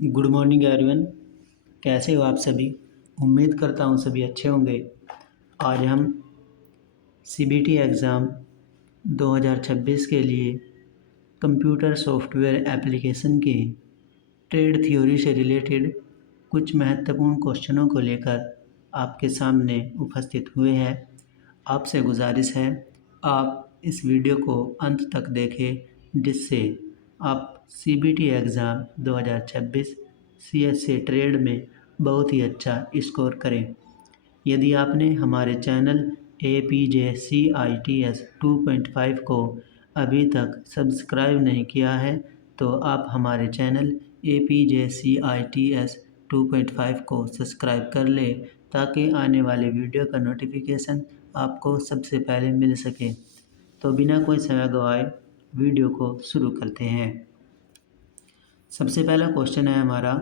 Good morning everyone. कैसे हो आप सभी? उम्मीद करता हूँ सभी अच्छे होंगे। आज हम सीबीटी एग्ज़ाम 2026 के लिए कंप्यूटर सॉफ्टवेयर एप्लीकेशन के ट्रेड थ्योरी से रिलेटेड कुछ महत्वपूर्ण क्वेश्चनों को लेकर आपके सामने उपस्थित हुए हैं। आपसे गुजारिश है आप इस वीडियो को अंत तक देखें, जिससे आप सीबीटी एग्ज़ाम 2026 सीएसए ट्रेड में बहुत ही अच्छा स्कोर करें। यदि आपने हमारे चैनल APJCITS 2.5 को अभी तक सब्सक्राइब नहीं किया है तो आप हमारे चैनल APJCITS 2.5 को सब्सक्राइब कर लें, ताकि आने वाले वीडियो का नोटिफिकेशन आपको सबसे पहले मिल सके। तो बिना कोई समय गवाए वीडियो को शुरू करते हैं। सबसे पहला क्वेश्चन है हमारा,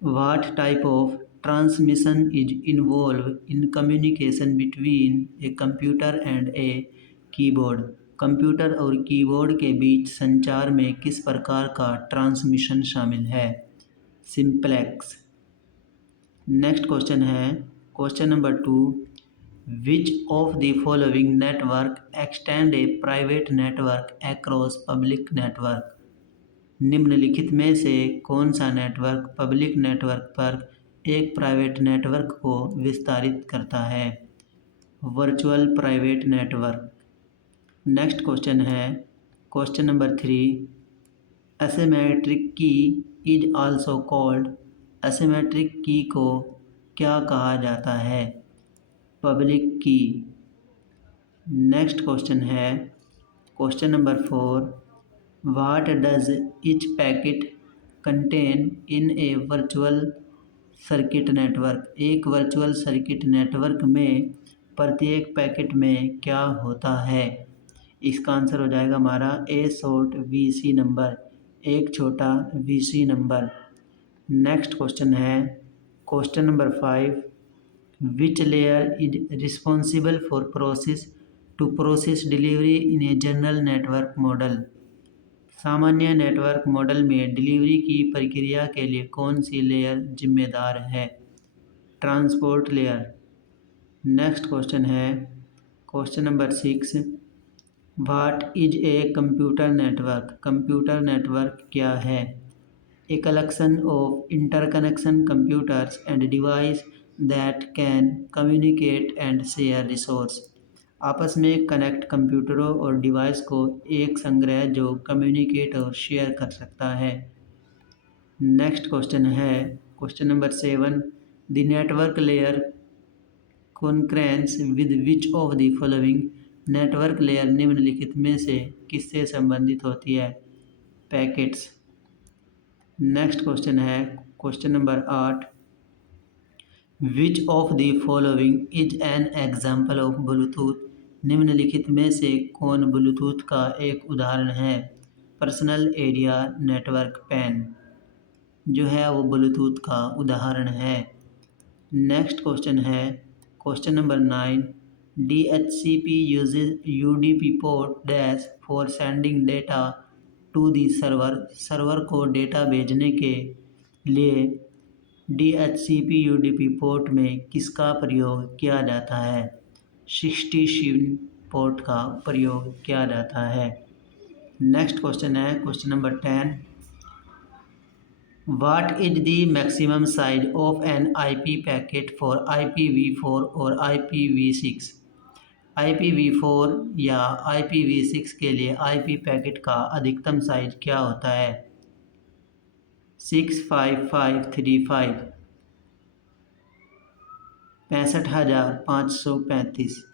what type of transmission is involve in communication between a computer and a keyboard. Computer और कीबोर्ड के बीच संचार में किस प्रकार का ट्रांसमिशन शामिल है? सिंप्लेक्स। नेक्स्ट क्वेश्चन है question number 2, which of the following network extend A private network across public network. निम्नलिखित में से कौन सा नेटवर्क पब्लिक नेटवर्क पर एक प्राइवेट नेटवर्क को विस्तारित करता है? Virtual private network. Next question है क्वेश्चन नंबर 3, एसिमेट्रिक की इज आल्सो कॉल्ड। एसिमेट्रिक की को क्या कहा जाता है? पब्लिक की। नेक्स्ट क्वेश्चन है question number 4, What does each packet contain in a virtual circuit network. एक वर्चुअल सर्किट नेटवर्क में प्रत्येक पैकेट में क्या होता है? इसका आंसर हो जाएगा हमारा ए शॉर्ट वीसी नंबर, एक छोटा वीसी नंबर। नेक्स्ट क्वेश्चन है question number 5, which layer is responsible for process delivery in a general network model. सामान्य नेटवर्क मॉडल में डिलीवरी की प्रक्रिया के लिए कौन सी लेयर जिम्मेदार है? Transport layer. नेक्स्ट क्वेश्चन है question number 6, what is a computer network. Computer network क्या है? A collection of interconnection computers and device that can communicate and share resource. आपस में कनेक्ट कंप्यूटरों और डिवाइस को एक संग्रह जो कम्युनिकेट और शेयर कर सकता है। नेक्स्ट क्वेश्चन है question number 7, the network layer concurrence with which of the following. Network layer निम्नलिखित में से किससे संबंधित होती है? पैकेट्स। नेक्स्ट क्वेश्चन है question number 8, which of the following is an example of Bluetooth. निम्नलिखित में से कौन ब्लूटूथ का एक उदाहरण है? पर्सनल एरिया नेटवर्क पैन जो है वो ब्लूटूथ का उदाहरण है। नेक्स्ट क्वेश्चन है question number 9, DHCP uses UDP port dash for sending data to the server. Server को डेटा भेजने के लिए DHCP UDP पोर्ट में किसका प्रयोग किया जाता है? 67 पोर्ट का प्रयोग किया जाता है। नेक्स्ट क्वेश्चन है question number 10, what is the maximum size of an IP packet for IPv4 और IPv6। IPv4 या IPv6 के लिए IP पैकेट का अधिकतम साइज क्या होता है? 65535, 65,535।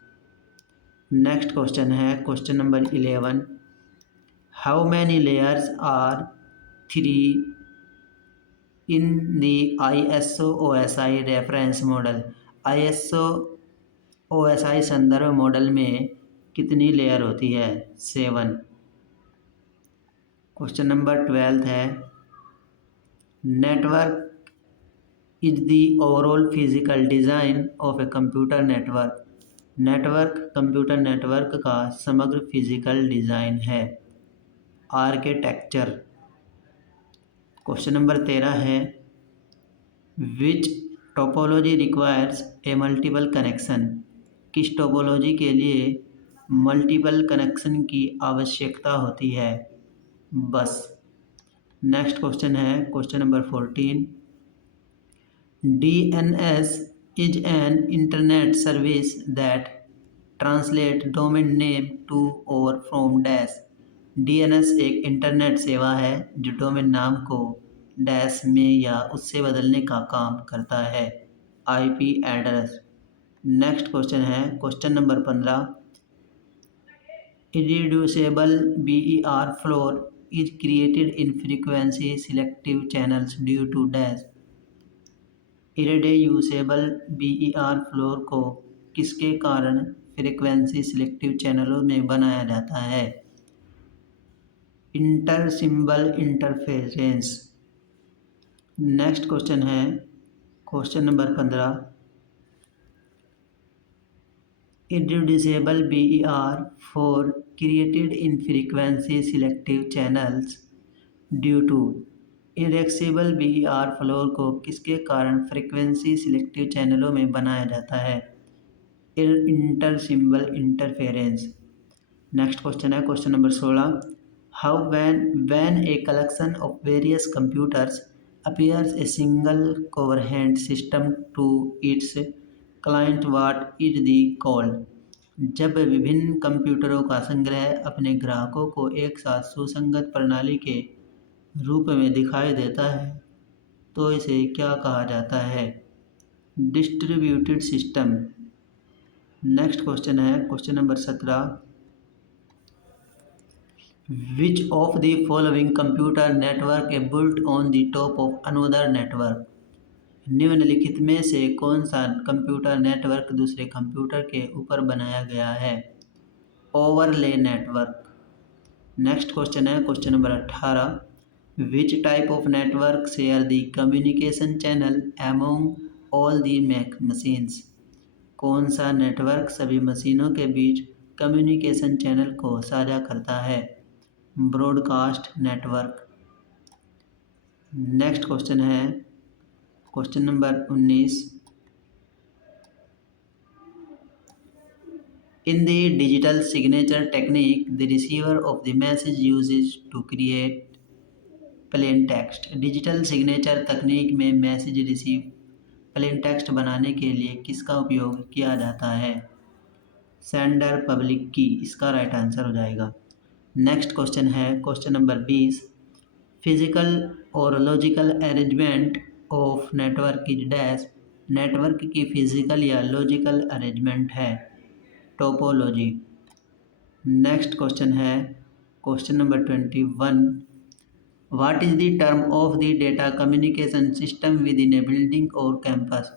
नेक्स्ट क्वेश्चन है question number 11, how many layers are 3 in the ISO OSI reference model. ISO OSI संदर्भ मॉडल में कितनी लेयर होती है? 7। क्वेश्चन नंबर 12 है, network is the overall physical design of a computer network. Network computer network का समग्र physical design है। Architecture. Question number 13 है, which topology requires a multiple connection, किस टोपोलॉजी के लिए मल्टीपल कनेक्शन की आवश्यकता होती है? बस। नेक्स्ट क्वेश्चन है question number 14। DNS is an internet service that translate domain name to or from dash। DNS एक इंटरनेट सेवा है जो डोमेन नाम को डैश में या उससे बदलने का काम करता है। IP address. नेक्स्ट क्वेश्चन है question number 15। Irreducible BER floor is created in frequency selective channels due to dash। Irreducible BER floor को किसके कारण फ्रीक्वेंसी सिलेक्टिव चैनलों में बनाया जाता है? Intersymbol interference. Next question है question number 15। Irreducible BER floor created in frequency selective channels due to. Irreducible BER floor को किसके कारण फ्रीक्वेंसी सिलेक्टिव चैनलों में बनाया जाता है? Intersymbol interference. Next question है question number 16। How when a collection of various computers appears a single coherent system to its client what is the called. जब विभिन्न कंप्यूटरों का संग्रह अपने ग्राहकों को एक साथ सुसंगत प्रणाली के रूप में दिखाई देता है तो इसे क्या कहा जाता है? Distributed system. नेक्स्ट क्वेश्चन है question number 17। Which of the following computer network a built on the top of another network. निम्नलिखित में से कौन सा कंप्यूटर नेटवर्क दूसरे कंप्यूटर के ऊपर बनाया गया है? Overlay network. नेक्स्ट क्वेश्चन है question number 18। Which type of network share the communication channel among all the machines। कौन सा नेटवर्क सभी मशीनों के बीच कम्युनिकेशन चैनल को साझा करता है? Broadcast network. नेक्स्ट क्वेश्चन है question number 19। In the digital signature technique, the receiver of the message uses to create plain text. Digital signature तकनीक में मैसेज रिसीव प्लेन टेक्स्ट बनाने के लिए किसका उपयोग किया जाता है? सेंडर पब्लिक की। इसका राइट आंसर हो जाएगा। नेक्स्ट क्वेश्चन है क्वेश्चन नंबर 20। फिजिकल और logical arrangement of network is dash. Network की फिजिकल या लॉजिकल अरेंजमेंट है टोपोलॉजी। नेक्स्ट क्वेश्चन है question number 21। What is the term of the data communication system within a building or campus।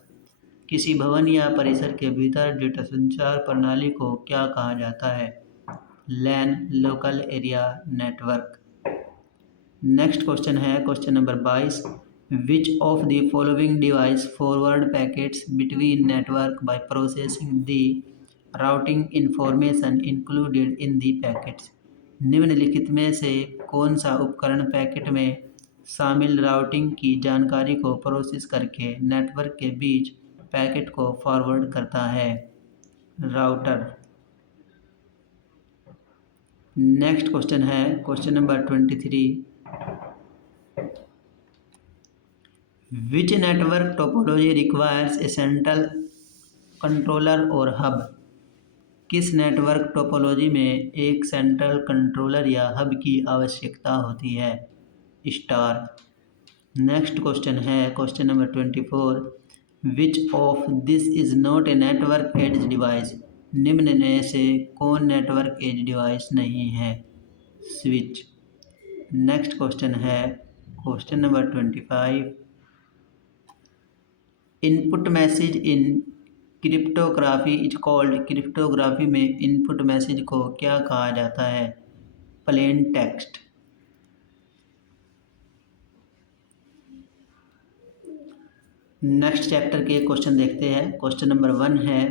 किसी भवन या परिसर के भीतर डेटा संचार प्रणाली को क्या कहा जाता है? LAN local area network. Next question है question number 22। Which of the following device forward packets between network by processing the routing information included in the packets. निम्नलिखित में से कौन सा उपकरण पैकेट में शामिल राउटिंग की जानकारी को प्रोसेस करके नेटवर्क के बीच पैकेट को फॉरवर्ड करता है? राउटर। नेक्स्ट क्वेश्चन है क्वेश्चन नंबर 23। विच नेटवर्क टोपोलॉजी रिक्वायर्स ए सेंट्रल कंट्रोलर और हब। किस नेटवर्क टोपोलॉजी में एक सेंट्रल कंट्रोलर या हब की आवश्यकता होती है? स्टार। नेक्स्ट क्वेश्चन है question number 24। Which of this is not a network edge device. निम्न में से कौन नेटवर्क एज डिवाइस नहीं है? स्विच। नेक्स्ट क्वेश्चन है question number 25। Input message in cryptography is called. Cryptography में इनपुट मैसेज को क्या कहा जाता है? Plain text. नेक्स्ट चैप्टर के क्वेश्चन देखते हैं। क्वेश्चन नंबर 1 है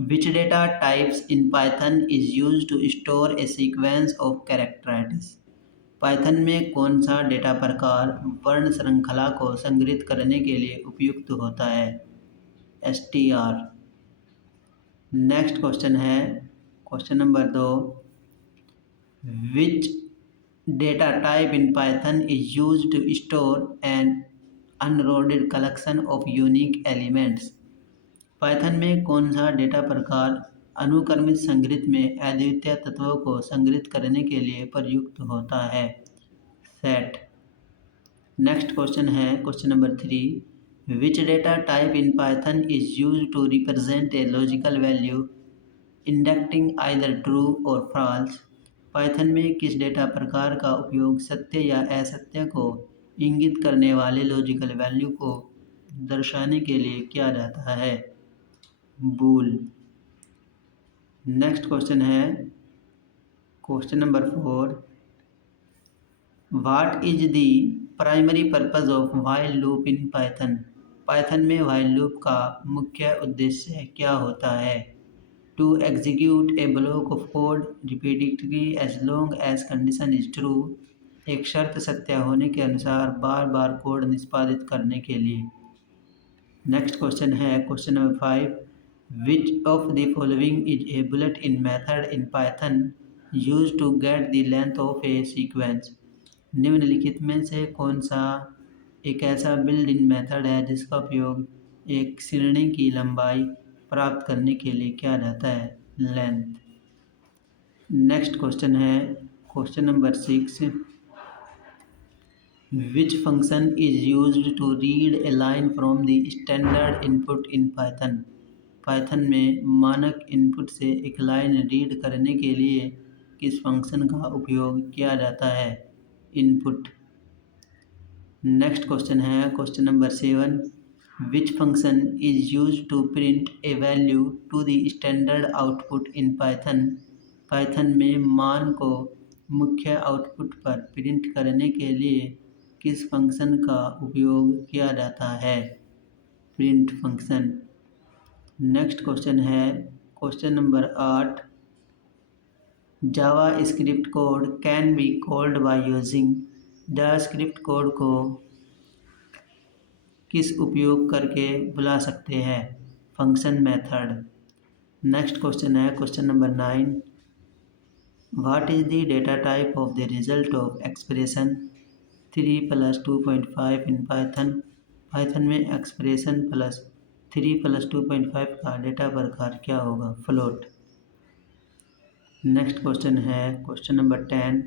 which data types in Python is used to store a sequence of characters. Python में कौन सा डेटा प्रकार वर्ण श्रृंखला को संग्रहित करने के लिए उपयुक्त होता है? str। नेक्स्ट क्वेश्चन है question number 2। Which data type in Python is used to store an unordered collection of unique elements? Python में कौन सा डेटा प्रकार अनुक्रमित संग्रहित में अद्वितीय तत्वों को संग्रहित करने के लिए प्रयुक्त होता है? सेट। नेक्स्ट क्वेश्चन है question number 3। Which data type in Python is used to represent a logical value indicating either true or false? Python में किस डेटा प्रकार का उपयोग सत्य या असत्य को इंगित करने वाले लॉजिकल वैल्यू को दर्शाने के लिए किया जाता है? बूल। नेक्स्ट क्वेश्चन है question number 4। What is the primary purpose of while loop in Python? Python में व्हाइल लूप का मुख्य उद्देश्य क्या होता है? To execute a block of code repeatedly as long as condition is true। एक शर्त सत्य होने के अनुसार बार बार कोड निष्पादित करने के लिए। नेक्स्ट क्वेश्चन है question number 5। Which of the following is a built in method in Python use to get the length of a sequence? निम्नलिखित में से कौन सा एक ऐसा बिल्ड इन मेथड है जिसका उपयोग एक श्रेणी की लंबाई प्राप्त करने के लिए किया जाता है? लेंथ। नेक्स्ट क्वेश्चन है question number 6। Which function is used to read a line from the standard input in Python? Python में मानक इनपुट से एक लाइन रीड करने के लिए किस फंक्शन का उपयोग किया जाता है? इनपुट। नेक्स्ट क्वेश्चन है question number 7। Which function is used to print a value to the standard output in Python? Python में मान को मुख्य आउटपुट पर प्रिंट करने के लिए किस फंक्शन का उपयोग किया जाता है? Print function. नेक्स्ट क्वेश्चन है question number 8। Java script code can be called by using. JavaScript code को किस उपयोग करके बुला सकते हैं? Function method. नेक्स्ट क्वेश्चन है question number 9। What is the data type of the result of expression 3 + 2.5 in Python? Python में expression plus 3 + 2.5 का डेटा प्रकार क्या होगा? फ्लोट। नेक्स्ट क्वेश्चन है question number 10।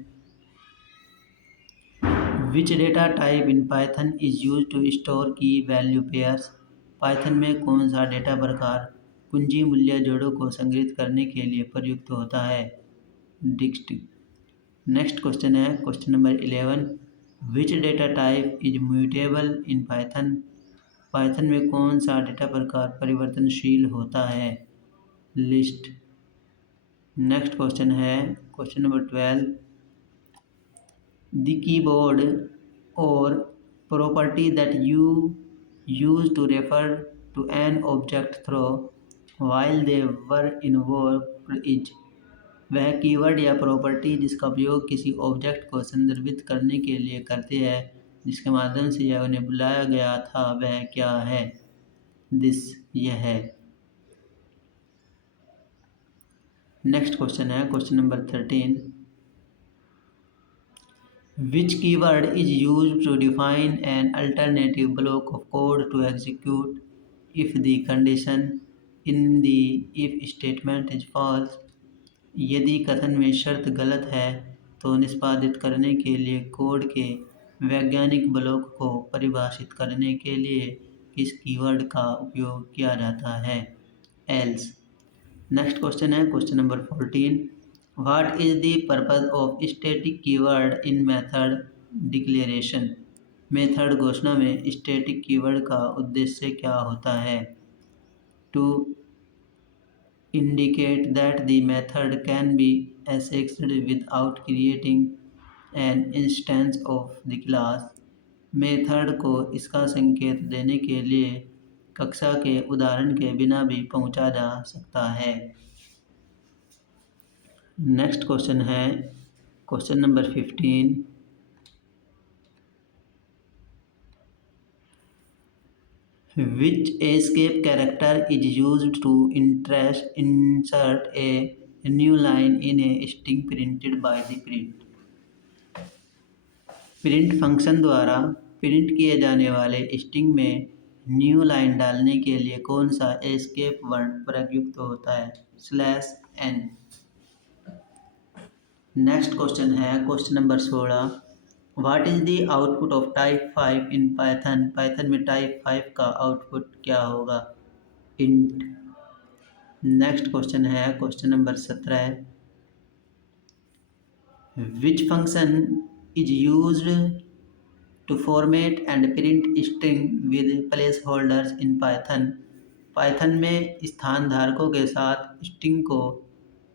Which data type in Python is use to store key value pairs? Python में कौन सा data प्रकार कुंजी मूल्य जोड़ों को संग्रहित करने के लिए प्रयुक्त होता है? डिक्ट। नेक्स्ट क्वेश्चन है question number 11। Which data type is mutable in Python? Python में कौन सा डेटा प्रकार परिवर्तनशील होता है? लिस्ट। नेक्स्ट क्वेश्चन है question number 12। The keyboard or property that you use to refer to an object through while they were invoked is। वह keyword या प्रॉपर्टी जिसका उपयोग किसी ऑब्जेक्ट को संदर्भित करने के लिए करते हैं जिसके माध्यम से यह उन्हें बुलाया गया था वह क्या है? दिस। यह है। नेक्स्ट क्वेश्चन है question number 13। Which keyword is used to define an alternative block of code to execute if the condition in the if statement is false? यदि कथन में शर्त गलत है तो निष्पादित करने के लिए कोड के वैज्ञानिक ब्लॉक को परिभाषित करने के लिए किस कीवर्ड का उपयोग किया जाता है? else। नेक्स्ट क्वेश्चन है question number 14। What is the purpose of static keyword in method declaration? Method घोषणा में स्टैटिक कीवर्ड का उद्देश्य क्या होता है? To indicate that the method can be accessed without creating an instance of the class। Method को इसका संकेत देने के लिए कक्षा के उदाहरण के बिना भी पहुंचा जा सकता है। नेक्स्ट क्वेश्चन है question number 15। Which escape character is used to insert a new line in a string printed by the print? Print function द्वारा प्रिंट किए जाने वाले स्ट्रिंग में न्यू लाइन डालने के लिए कौन सा एस्केप वर्ण प्रयुक्त होता है? /n। नेक्स्ट क्वेश्चन है question number 16। What is the output of type 5 in Python? Python में टाइप 5 का आउटपुट क्या होगा? इंट। नेक्स्ट क्वेश्चन है question number 17। Which function is used to format and print string with placeholders in Python? Python में स्थान धारकों के साथ स्ट्रिंग को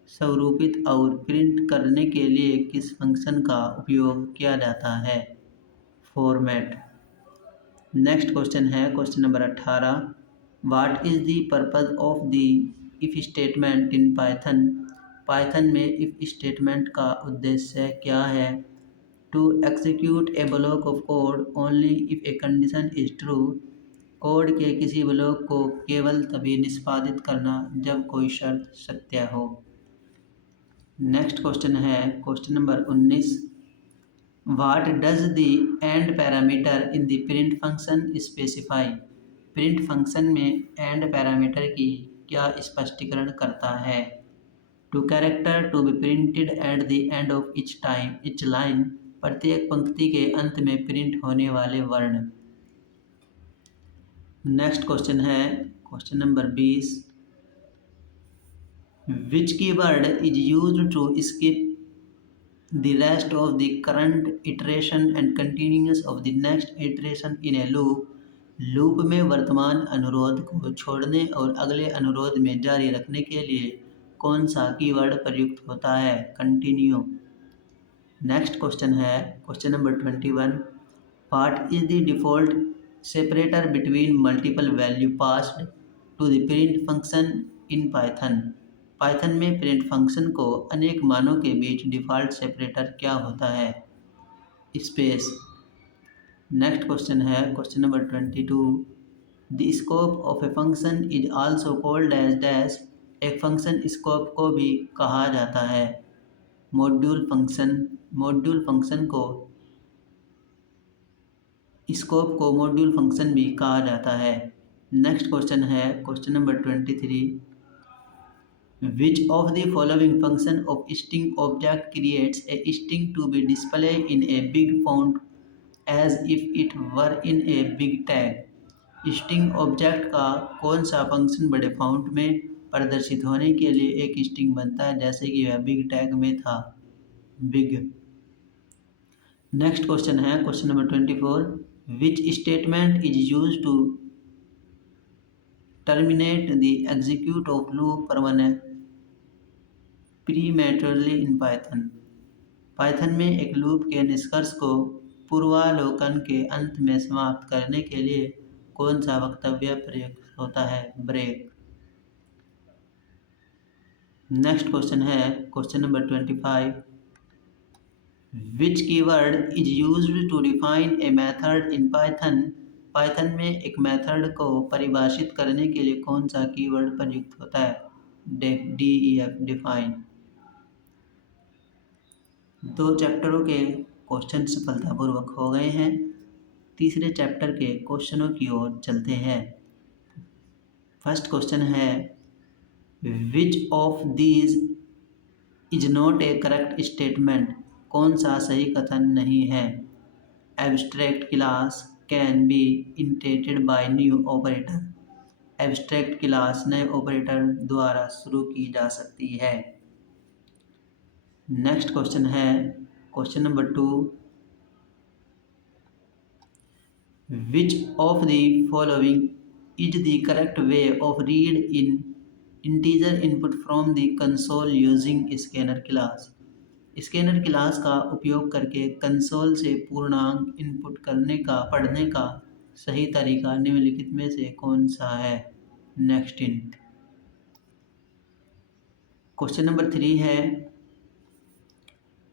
स्वरूपित और प्रिंट करने के लिए किस फंक्शन का उपयोग किया जाता है? फॉर्मेट। नेक्स्ट क्वेश्चन है question number 18। What is the purpose of the if statement in Python? Python में इफ स्टेटमेंट का उद्देश्य क्या है? To execute a block of code only if a condition is true. Code के किसी block को केवल तभी निष्पादित करना जब कोई शर्त सत्य हो। नेक्स्ट क्वेश्चन है question number 19। What does the end parameter in the print function specify? Print function में एंड पैरामीटर की क्या स्पष्टीकरण करता है? To character to be printed at the end of each line. प्रत्येक पंक्ति के अंत में प्रिंट होने वाले वर्ण। नेक्स्ट क्वेश्चन है question number 20। Which keyword is used to skip the rest of the current iteration and continuous of the next iteration in a loop? Loop में वर्तमान अनुरोध को छोड़ने और अगले अनुरोध में जारी रखने के लिए कौन सा कीवर्ड प्रयुक्त होता है? कंटिन्यू। नेक्स्ट क्वेश्चन है question number 21। What is the default separator between multiple value passed to the print function in Python? Python में प्रिंट फंक्शन को अनेक मानों के बीच डिफ़ॉल्ट सेपरेटर क्या होता है? स्पेस। नेक्स्ट क्वेश्चन है question number 22। The scope of a function is also called as dash. एक फंक्शन स्कोप को भी कहा जाता है मॉड्यूल फंक्शन। मॉड्यूल फंक्शन को स्कोप को मॉड्यूल फंक्शन भी कहा जाता है। नेक्स्ट क्वेश्चन है question number 23। Which of the following function of string object creates a string to be displayed in a big font as if it were in a big tag? String object का कौन सा function बड़े font में प्रदर्शित होने के लिए एक स्ट्रिंग बनता है जैसे कि वह बिग टैग में था? बिग। नेक्स्ट क्वेश्चन है question number 24। Which statement is used to terminate the execute of loop prematurely in Python? Python में एक लूप के निष्कर्ष को पूर्वावलोकन के अंत में समाप्त करने के लिए कौन सा वक्तव्य प्रयुक्त होता है? ब्रेक। नेक्स्ट क्वेश्चन है question number 25। Which keyword is used to define a method in Python? Python में एक मेथड को परिभाषित करने के लिए कौन सा कीवर्ड प्रयुक्त होता है? DEF, define. 2 चैप्टरों के क्वेश्चन सफलतापूर्वक हो गए हैं। तीसरे चैप्टर के क्वेश्चनों की ओर चलते हैं। फर्स्ट क्वेश्चन है which of these is not a correct statement? कौन सा सही कथन नहीं है? Abstract class can be integrated by new operator. Abstract class नए ऑपरेटर द्वारा शुरू की जा सकती है। नेक्स्ट क्वेश्चन है question number 2। Which of the following is the correct way of read in integer input from the console using scanner class? Scanner class का उपयोग करके कंसोल से पूर्णांक इनपुट पढ़ने का सही तरीका निम्नलिखित में से कौन सा है? Next int. क्वेश्चन नंबर 3 है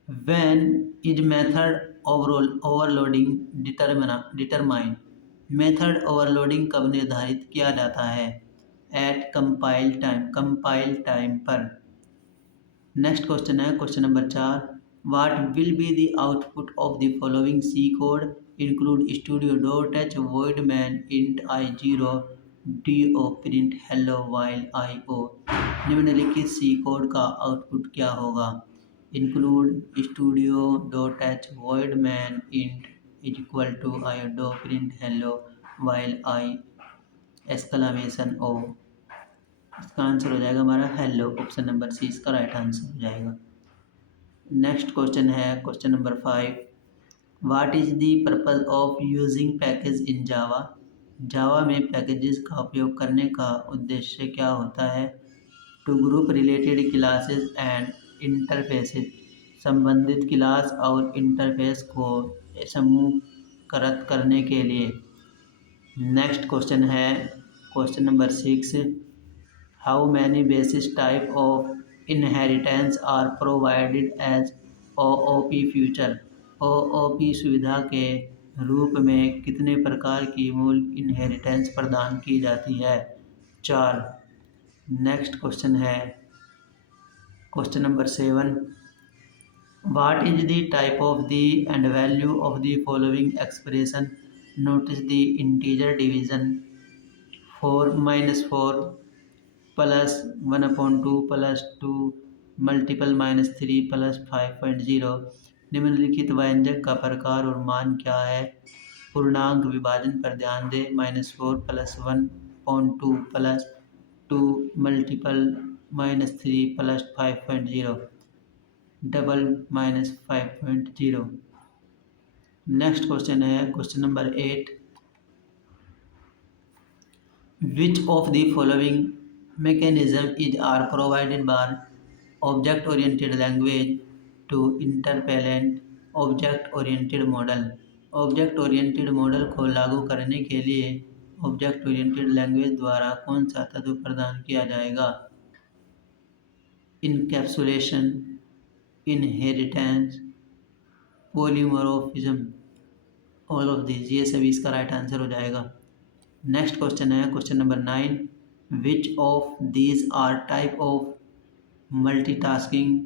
when is method overloading determine? Method overloading कब निर्धारित किया जाता है? एट कंपाइल टाइम पर। नेक्स्ट क्वेश्चन है question number 4। What will be the output of the following C code? Include studio dot h void main int i0 do print hello while io। निम्नलिखित C code का output क्या होगा? Include studio dot h void main int is equal to i do print hello while i exclamation O. इसका answer हो जाएगा हमारा hello. Option number C इसका right answer हो जाएगा। नेक्स्ट क्वेश्चन है question number 5। What is the purpose of using package in Java? Java में packages का उपयोग करने का उद्देश्य क्या होता है? To group related classes and interfaces. संबंधित क्लास और इंटरफेस को समूहकृत करने के लिए। नेक्स्ट क्वेश्चन है question number 6। How many basis type of inheritance are provided as OOP feature? OOP सुविधा के रूप में कितने प्रकार की मूल इनहेरिटेंस प्रदान की जाती है? 4। नेक्स्ट क्वेश्चन है question number 7। What is the type of the and value of the following expression? Notice the integer division 4 minus 4 plus 1/2 plus 2 multiple minus 3 plus 5.0। निम्नलिखित व्यंजक का प्रकार और मान क्या है? पूर्णांक विभाजन पर ध्यान दें। -4 plus 1/2 plus 2 multiple -3 plus 5.0 double -5.0। Next question है question number 8। Which of the following mechanism is are provided by object oriented language to interpolate object oriented model? Object oriented model को लागू करने के लिए ऑब्जेक्ट ओरिएंटेड लैंग्वेज द्वारा कौन सा तत्व प्रदान किया जाएगा? Encapsulation, inheritance, polymorphism, all of this. ये सभी इसका राइट आंसर हो जाएगा। नेक्स्ट क्वेश्चन है question number 9। Which of these are type of multitasking?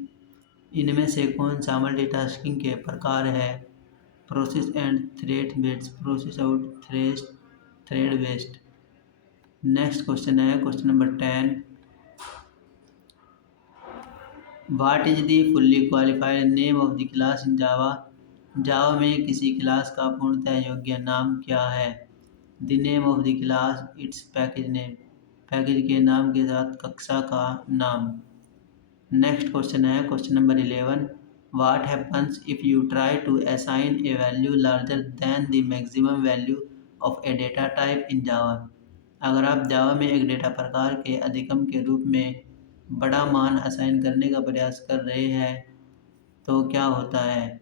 इनमें से कौन सा मल्टीटास्किंग के प्रकार है? Process and thread based, process और थ्रेड बेस्ड। नेक्स्ट क्वेश्चन है question number 10। What is the fully qualified name of the class in Java? Java में किसी क्लास का पूर्णतः योग्य नाम क्या है? The name of the class, its package name, package के नाम के साथ कक्षा का नाम। नेक्स्ट क्वेश्चन है question number 11। What happens if you try to assign a value larger than the maximum value of a data type in Java? अगर आप जावा में एक डेटा प्रकार के अधिकतम के रूप में बड़ा मान असाइन करने का प्रयास कर रहे हैं तो क्या होता है?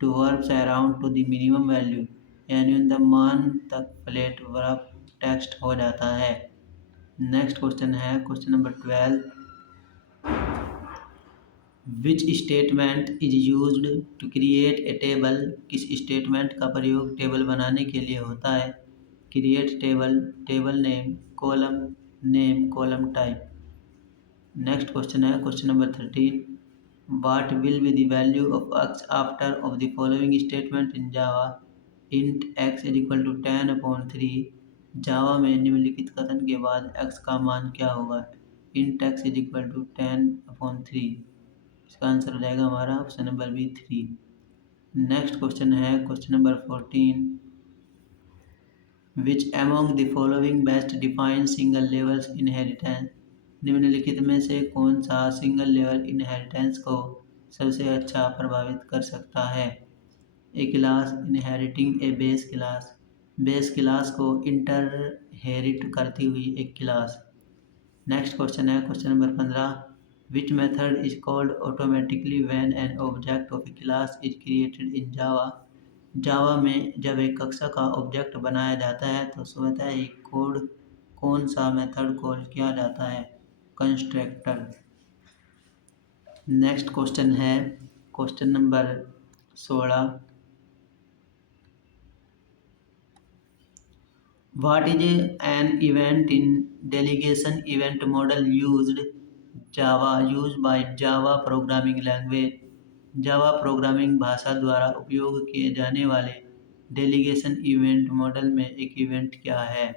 To verbs around two the minimum value, यानी उन मान तक फ्लैट वर्ब टेक्स्ट हो जाता है। नेक्स्ट क्वेश्चन है question number 12। Which statement is used to create a table? किस स्टेटमेंट का प्रयोग टेबल बनाने के लिए होता है? Create table, table name, column type. Next question है question number 13। What will be the value of x after of the following statement in Java? Int x is equal to 10/3। Java में निम्नलिखित कथन के बाद x का मान क्या होगा? Int x is equal to 10/3। इसका आंसर हो जाएगा हमारा option number B 3। Next question है question number 14। Which among the following best define single levels inheritance? निम्नलिखित में से कौन सा सिंगल लेवल इनहेरिटेंस को सबसे अच्छा प्रभावित कर सकता है? ए क्लास इनहेरिटिंग ए बेस क्लास, बेस क्लास को इंटरहेरिट करती हुई एक क्लास। नेक्स्ट क्वेश्चन है question number 15। Which method is called automatically when an object of a class is created in Java? जावा में जब एक कक्षा का ऑब्जेक्ट बनाया जाता है तो स्वतः ही कोड कौन सा मेथड कॉल किया जाता है? कंस्ट्रक्टर। नेक्स्ट क्वेश्चन है question number 16। What is an event in delegation event model used by Java programming language? Java programming भाषा द्वारा उपयोग किए जाने वाले डेलीगेशन इवेंट मॉडल में एक इवेंट क्या है?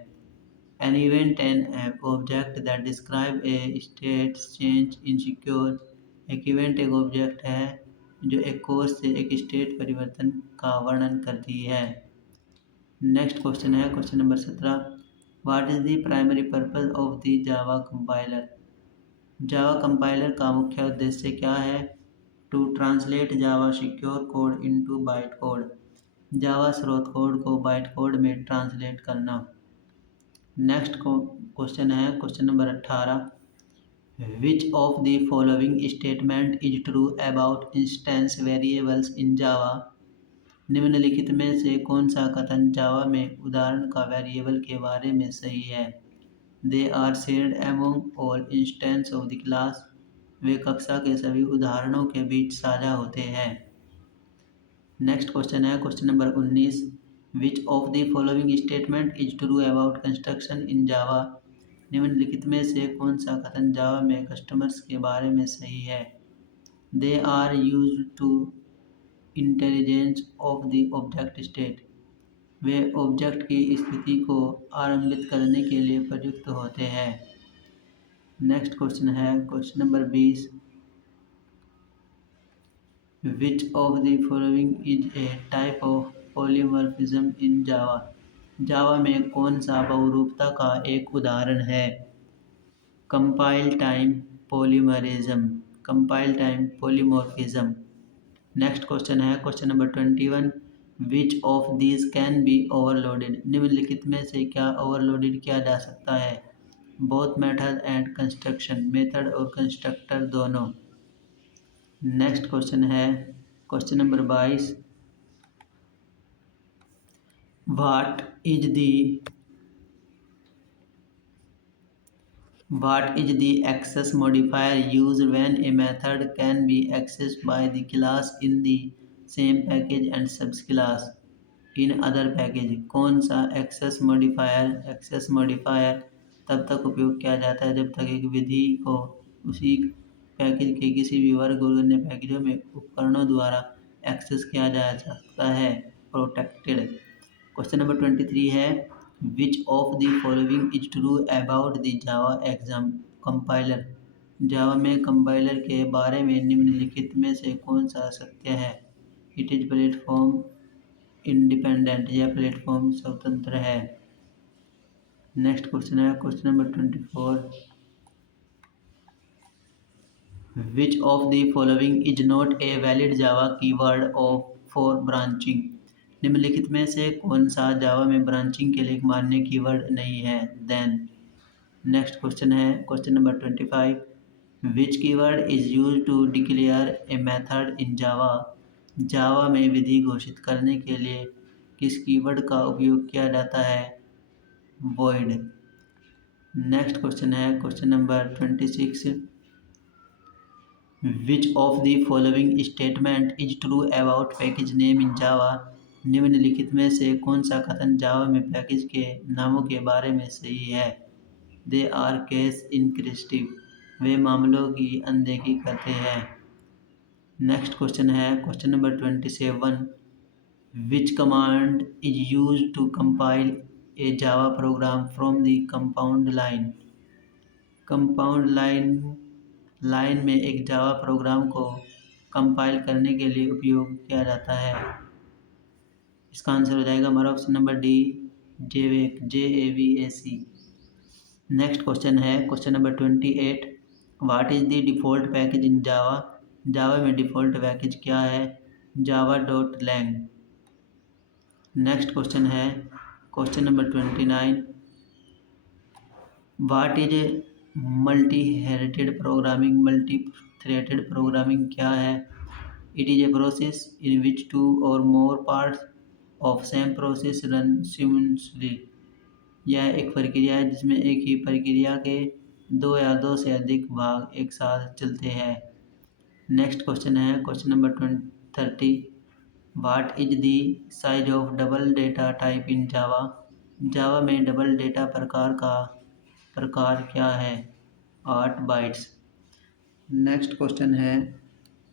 An event an object that describe a state change in secure। एक इवेंट एक ऑब्जेक्ट है जो एक कोर्स से एक स्टेट परिवर्तन का वर्णन करती है। नेक्स्ट क्वेश्चन है question number 17। What is the primary purpose of the Java compiler? Java compiler का मुख्य उद्देश्य क्या है? To translate Java secure code into byte code. Java स्रोत कोड को बाइट कोड में ट्रांसलेट करना। नेक्स्ट क्वेश्चन है question number 18। Which of the following statement is true about instance variables in Java? निम्नलिखित में से कौन सा कथन जावा में उदाहरण का वेरिएबल के बारे में सही है? They are shared among all instance of the class. वे कक्षा के सभी उदाहरणों के बीच साझा होते हैं। नेक्स्ट क्वेश्चन है question number 19। Which of the following statement is true about construction in Java? निम्नलिखित में से कौन सा कथन जावा में कस्टमर्स के बारे में सही है? They are used to intelligence of the object state. वे ऑब्जेक्ट की स्थिति को आरंभित करने के लिए प्रयुक्त होते हैं। नेक्स्ट क्वेश्चन है question number 20। Which of the following is a type of polymorphism in Java? Java में कौन सा बहुरूपता का एक उदाहरण है? Compile time polymorphism, compile time polymorphism. Next question है question number 21। Which of these can be overloaded? निम्नलिखित में से क्या ओवरलोडेड किया जा सकता है? Both method and construction, method और कंस्ट्रक्टर दोनों। नेक्स्ट क्वेश्चन है question number 22। What is the access modifier used when a method can be accessed by the class in the same package and subclass in other package? कौन सा access modifier तब तक उपयोग किया जाता है जब तक एक विधि को उसी पैकेज के किसी भी वर्ग और अन्य पैकेजों में उपकरणों द्वारा एक्सेस किया जा सकता है, प्रोटेक्टेड। क्वेश्चन नंबर 23 है। Which of the following is true about the Java exam compiler? Java में कंपाइलर के बारे में निम्नलिखित में से कौन सा सत्य है? इट इज प्लेटफॉर्म इंडिपेंडेंट, यह प्लेटफॉर्म स्वतंत्र है। नेक्स्ट क्वेश्चन है question number 24। Which of the following is not a valid Java keyword of for branching? निम्नलिखित में से कौन सा जावा में ब्रांचिंग के लिए एक मान्य कीवर्ड नहीं है? देन। नेक्स्ट क्वेश्चन है question number 25। Which keyword is used to declare a method in Java? Java में विधि घोषित करने के लिए किस कीवर्ड का उपयोग किया जाता है? वॉइड। नेक्स्ट क्वेश्चन है question number 26। Which of the following statement is true about package name in Java? निम्नलिखित में से कौन सा कथन जावा में पैकेज के नामों के बारे में सही है? दे आर केस इनक्रिस्टिव, वे मामलों की अनदेखी करते हैं। नेक्स्ट क्वेश्चन है question number 27। Which command is use to compile a Java program from the compound line? Compound line में एक जावा प्रोग्राम को कंपाइल करने के लिए उपयोग किया जाता है। इसका आंसर हो जाएगा हमारा option number D, JAVAC। Next question है question number 28। What is the default package in Java? Java में डिफ़ॉल्ट पैकेज क्या है? java.lang। नेक्स्ट क्वेश्चन है question number 29। What is multi headed programming? Multi threaded programming क्या है? It is a process in which two or more parts of same process run simultaneously. यह एक प्रक्रिया है जिसमें एक ही प्रक्रिया के दो या दो से अधिक भाग एक साथ चलते हैं। नेक्स्ट क्वेश्चन है question number 30। What is the size of double data type in Java? Java में डबल डेटा प्रकार का प्रकार क्या है? 8 बाइट्स। नेक्स्ट क्वेश्चन है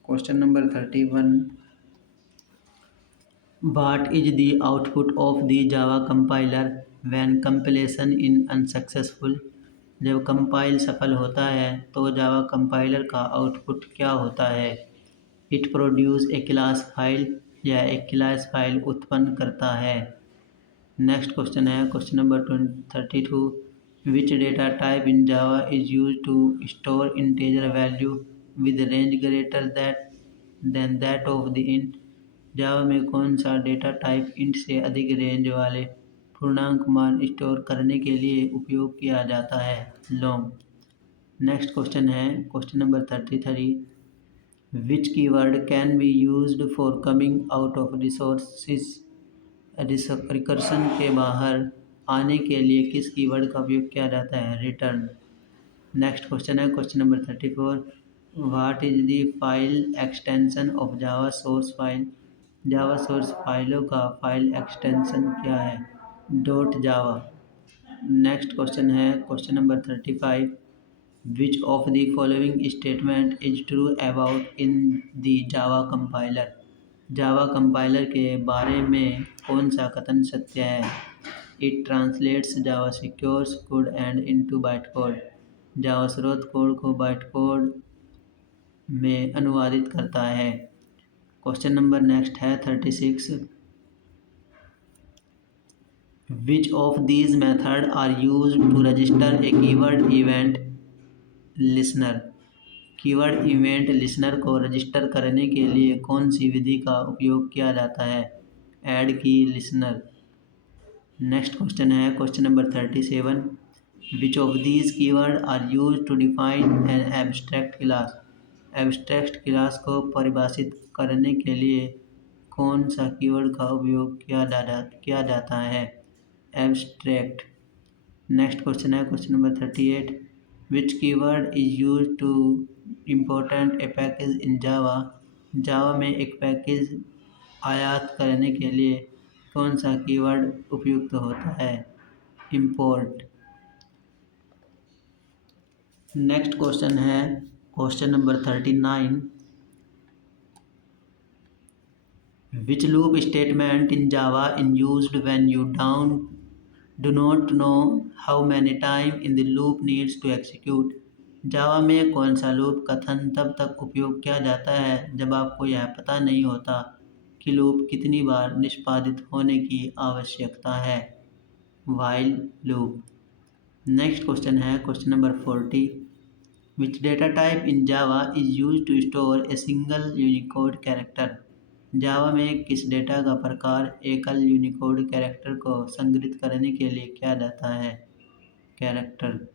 question number 31। What is the output of the Java compiler when compilation is unsuccessful? जब compile सफल होता है तो जावा कंपाइलर का आउटपुट क्या होता है? It produce a class file या एक क्लास फाइल उत्पन्न करता है। नेक्स्ट क्वेश्चन है question number 32। Which data type in Java is use to store integer value with range greater than that of the int? Java में कौन सा data type int से अधिक रेंज वाले पूर्णांक मान स्टोर करने के लिए उपयोग किया जाता है? लॉन्ग। नेक्स्ट क्वेश्चन है question number 33। Which keyword can be used for coming out of resources? Recursion के बाहर आने के लिए किस कीवर्ड का उपयोग किया जाता है? रिटर्न। नेक्स्ट क्वेश्चन है question number 34। What is the file extension of Java source file? Java source फाइलों का फाइल एक्सटेंशन क्या है? Dot Java. नेक्स्ट क्वेश्चन है question number 35। Which of the following statement is true about in the Java compiler? Java compiler के बारे में कौन सा कथन सत्य है? It translates Java secures code and into byte code. Java स्रोत कोड को बाइट कोड में अनुवादित करता है। क्वेश्चन नंबर नेक्स्ट है 36। Which of these method are use to register a keyword event listener? Keyword event listener को register करने के लिए कौन सी विधि का उपयोग किया जाता है? Add key listener. Next question है question number 37। Which of these keyword are use to define an abstract class? Abstract class को परिभाषित करने के लिए कौन सा कीवर्ड का उपयोग किया जाता है? एब्स्ट्रैक्ट। नेक्स्ट क्वेश्चन है question number 38। Which keyword is use to important a package in Java? Java में एक पैकेज आयात करने के लिए कौन सा कीवर्ड उपयुक्त होता है? इम्पोर्ट। नेक्स्ट क्वेश्चन है question number 39। Which loop statement in Java in used when you do not know how many time in the loop needs to execute? जावा में कौन सा लूप कथन तब तक उपयोग किया जाता है जब आपको यह पता नहीं होता कि लूप कितनी बार निष्पादित होने की आवश्यकता है? while loop. नेक्स्ट क्वेश्चन है question number 40। Which data type in Java is use to store a single Unicode character? Java में किस डेटा का प्रकार एकल यूनिकोड कैरेक्टर को संग्रहित करने के लिए किया जाता है? कैरेक्टर।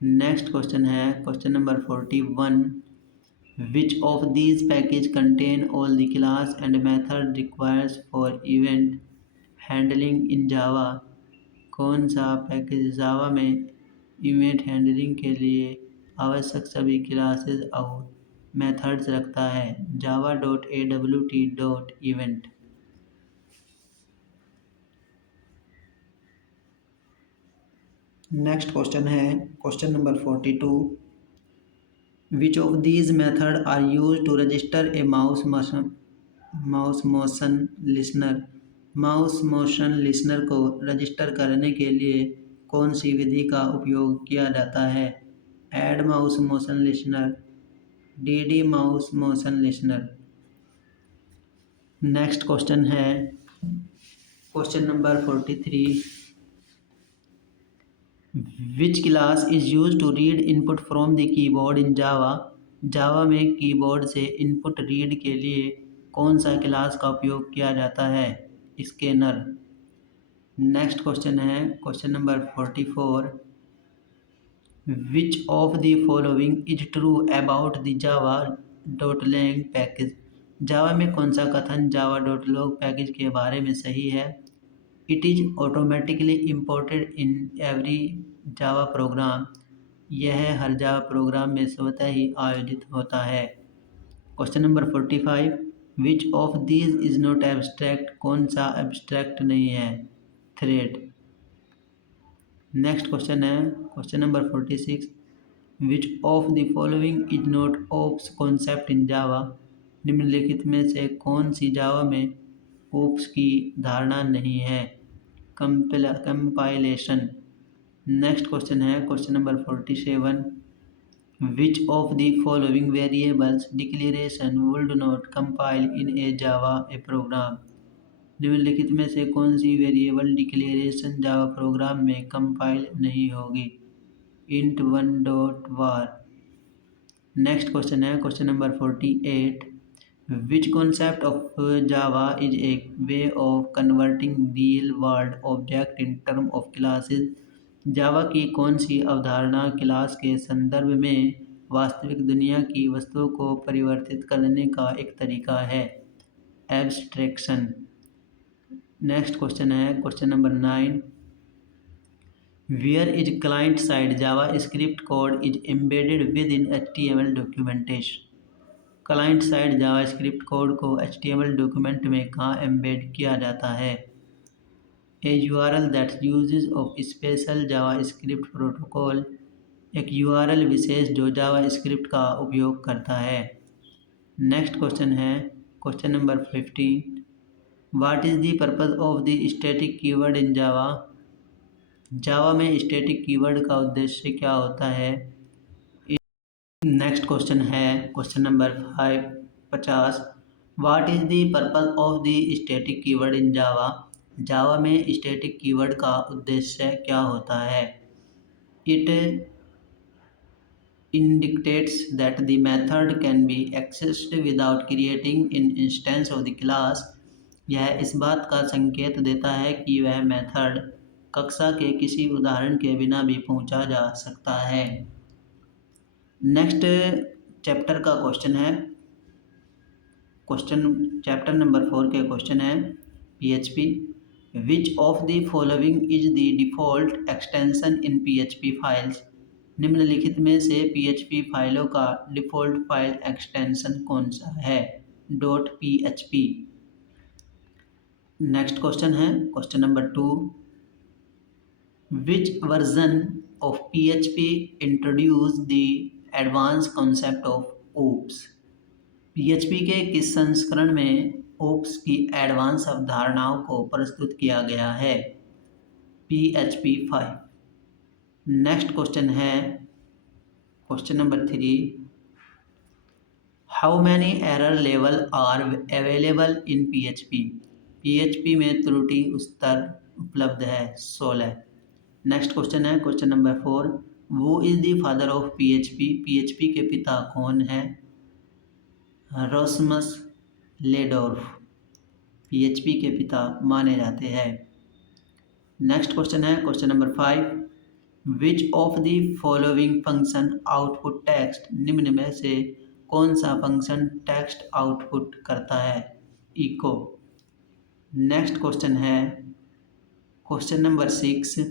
नेक्स्ट क्वेश्चन है question number 41। Which of these package contain all the class and method requires for event handling in Java? कौन सा पैकेज जावा में इवेंट हैंडलिंग के लिए आवश्यक सभी क्लासेस और मेथड्स रखता है? java.awt.event। नेक्स्ट क्वेश्चन है question number 42। Which of these method are use to register a mouse motion listener? Mouse motion listener को रजिस्टर करने के लिए कौन सी विधि का उपयोग किया जाता है? Add mouse motion listener, D mouse motion listener. Next question है question number 43। Which class is use to read input from the keyboard in Java? Java में कीबोर्ड से इनपुट रीड के लिए कौन सा क्लास का उपयोग किया जाता है? स्कैनर। नेक्स्ट क्वेश्चन है question number 44। Which of the following is true about the java.lang package? Java में कौन सा कथन java.log पैकेज के बारे में सही है? It is automatically imported in every Java program. यह हर जावा प्रोग्राम में स्वतः ही आयोजित होता है। Question number 45। Which of these is not abstract? कौन सा एब्स्ट्रैक्ट नहीं है? थ्रेड। नेक्स्ट क्वेश्चन है question number 46, which of the following is not OOPs concept in Java. निम्नलिखित में से कौन सी जावा में ओप्स की धारणा नहीं है। कंपाइलेशन। नेक्स्ट क्वेश्चन है question number 47, which of the following variables declaration would not compile in a Java a program. निम्नलिखित में से कौन सी वेरिएबल डिक्लेरेशन जावा प्रोग्राम में कंपाइल नहीं होगी। int 1 dot var। Next question है question number 48, which concept of Java is a way of converting real world object in term of classes. Java की कौन सी अवधारणा क्लास के संदर्भ में वास्तविक दुनिया की वस्तुओं को परिवर्तित करने का एक तरीका है। एब्स्ट्रैक्शन। नेक्स्ट क्वेश्चन है question number 9, where is client side JavaScript code is embedded within HTML documentation। Client side JavaScript code को HTML डॉक्यूमेंट में कहाँ एम्बेड किया जाता है। A URL that uses of special JavaScript protocol, एक URL विशेष जो जावास्क्रिप्ट का उपयोग करता है। नेक्स्ट क्वेश्चन है question number 15, what is the purpose of the static keyword in Java. Java में स्टैटिक कीवर्ड का उद्देश्य क्या होता है। नेक्स्ट क्वेश्चन है question number 50, what is the purpose of the static keyword in Java. Java में static keyword का उद्देश्य क्या होता है। It indicates that the method can be accessed without creating an instance of the class। यह इस बात का संकेत देता है कि वह मेथड कक्षा के किसी उदाहरण के बिना भी पहुंचा जा सकता है। नेक्स्ट चैप्टर का क्वेश्चन है चैप्टर नंबर 4 के क्वेश्चन है PHP। Which of the following is the default extension in PHP files. निम्नलिखित में से PHP फाइलों का डिफ़ॉल्ट फाइल एक्सटेंशन कौन सा है। .php। नेक्स्ट क्वेश्चन है question number 2, which version of PHP introduce the advance concept of OOPs. PHP के किस संस्करण में ओप्स की एडवांस अवधारणाओं को प्रस्तुत किया गया है। PHP 5। नेक्स्ट क्वेश्चन है question number 3, how many error level are available in PHP। PHP में त्रुटि स्तर उपलब्ध है 16। नेक्स्ट क्वेश्चन है question number 4, who is the father of PHP। PHP के पिता कौन है। रोसमस लेडोर्फ PHP के पिता माने जाते हैं। नेक्स्ट क्वेश्चन है question number 5, which of the following function output text. निम्न में से कौन सा फंक्शन टेक्स्ट आउटपुट करता है। इको। नेक्स्ट क्वेश्चन है question number 6,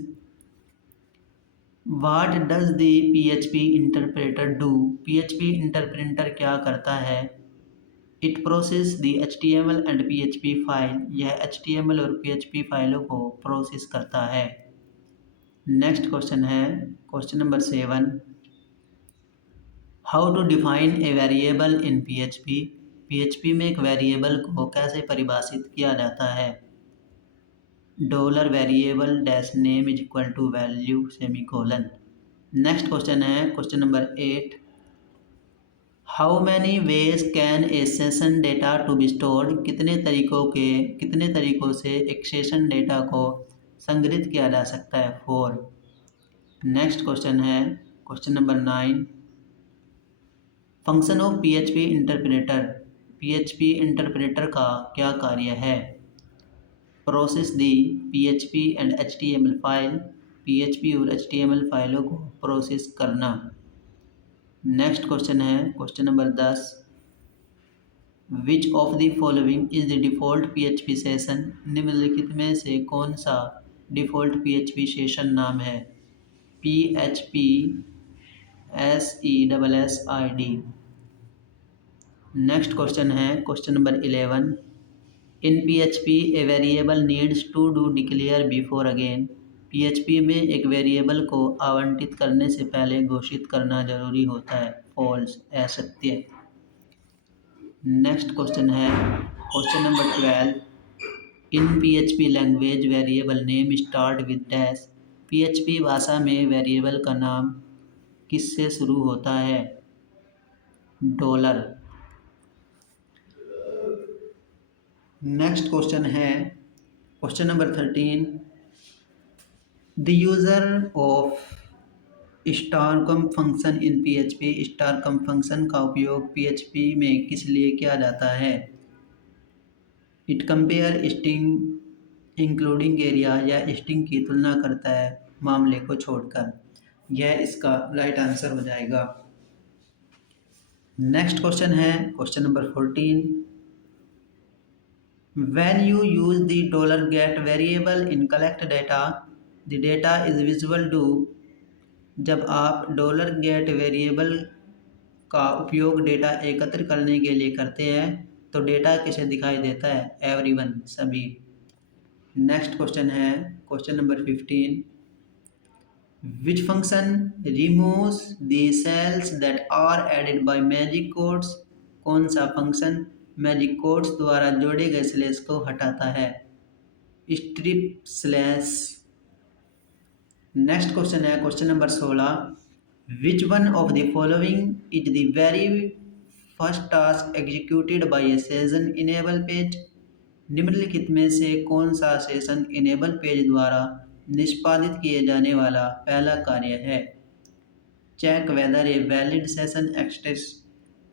what does the PHP interpreter do. PHP interpreter क्या करता है। It process the HTML and PHP file. यह HTML और PHP फाइलों को प्रोसेस करता है। नेक्स्ट क्वेश्चन है question number 7, how to define a variable in PHP। PHP में एक वेरिएबल को कैसे परिभाषित किया जाता है। $variable dash name is equal to value semicolon. Next question है question number 8, how many ways can a session data to be stored. कितने तरीकों से एक सेशन डेटा को संग्रहित किया जा सकता है। 4। नेक्स्ट क्वेश्चन है question number 9, function of PHP interpreter. PHP interpreter का क्या कार्य है। Process the PHP and HTML file. PHP और HTML फाइलों को प्रोसेस करना। नेक्स्ट क्वेश्चन है question number 10, which of the following is the default PHP session. निम्नलिखित में से कौन सा डिफ़ॉल्ट PHP सेशन नाम है। PHP SESSID। नेक्स्ट क्वेश्चन है question number 11, in PHP a variable needs to do declare before again. PHP में एक वेरिएबल को आवंटित करने से पहले घोषित करना जरूरी होता है। फॉल्स, असत्य। नेक्स्ट क्वेश्चन है question number 12। In PHP language variable name start with dash. PHP भाषा में वेरिएबल का नाम किससे शुरू होता है? डॉलर। नेक्स्ट क्वेश्चन है question number 13। The user of strcmp function in PHP। Strcmp function का उपयोग PHP में किस लिए किया जाता है? It compare string including area या स्ट्रिंग की तुलना करता है मामले को छोड़कर। यह इसका राइट आंसर हो जाएगा। नेक्स्ट क्वेश्चन है question number 14। When you use the $get variable in collect data, the data is visible to। जब आप $get वेरिएबल का उपयोग डेटा एकत्र करने के लिए करते हैं तो डेटा किसे दिखाई देता है? एवरीवन, सभी। नेक्स्ट क्वेश्चन है question number 15। Which function removes the cells that are added by magic codes। कौन सा फंक्शन मैजिक कोड्स द्वारा जोड़े गए स्लैश को हटाता है? Strip slash. नेक्स्ट क्वेश्चन है question number 16। Which one of the following is the very first task executed by A session enable page. निम्नलिखित में से कौन सा सेशन इनेबल पेज द्वारा निष्पादित किए जाने वाला पहला कार्य है? Check whether a valid session exists.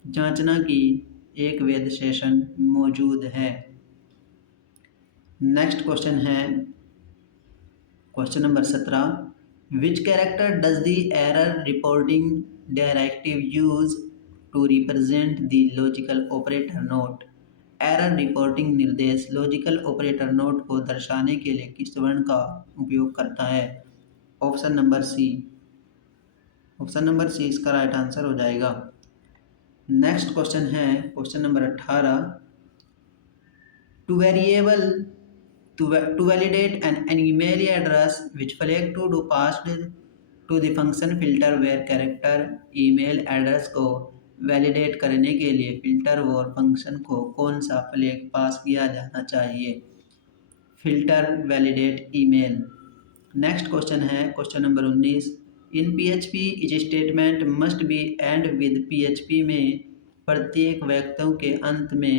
जांचना कि एक वैध सेशन मौजूद है। नेक्स्ट क्वेश्चन है question number 17। Which character does the error reporting directive use to represent the logical operator not. Error reporting निर्देश लॉजिकल ऑपरेटर नोट को दर्शाने के लिए किस वर्ण का उपयोग करता है? Option number C. Option number C इसका राइट आंसर हो जाएगा। नेक्स्ट क्वेश्चन है question number 18। To validate an email address, which flag to do passed to the function filter where character। Email address को वैलिडेट करने के लिए filter और function को कौन सा फ्लैग पास किया जाना चाहिए? Filter validate email. Next question है question number 19। In PHP each statement must be end with. PHP में प्रत्येक वाक्यों के अंत में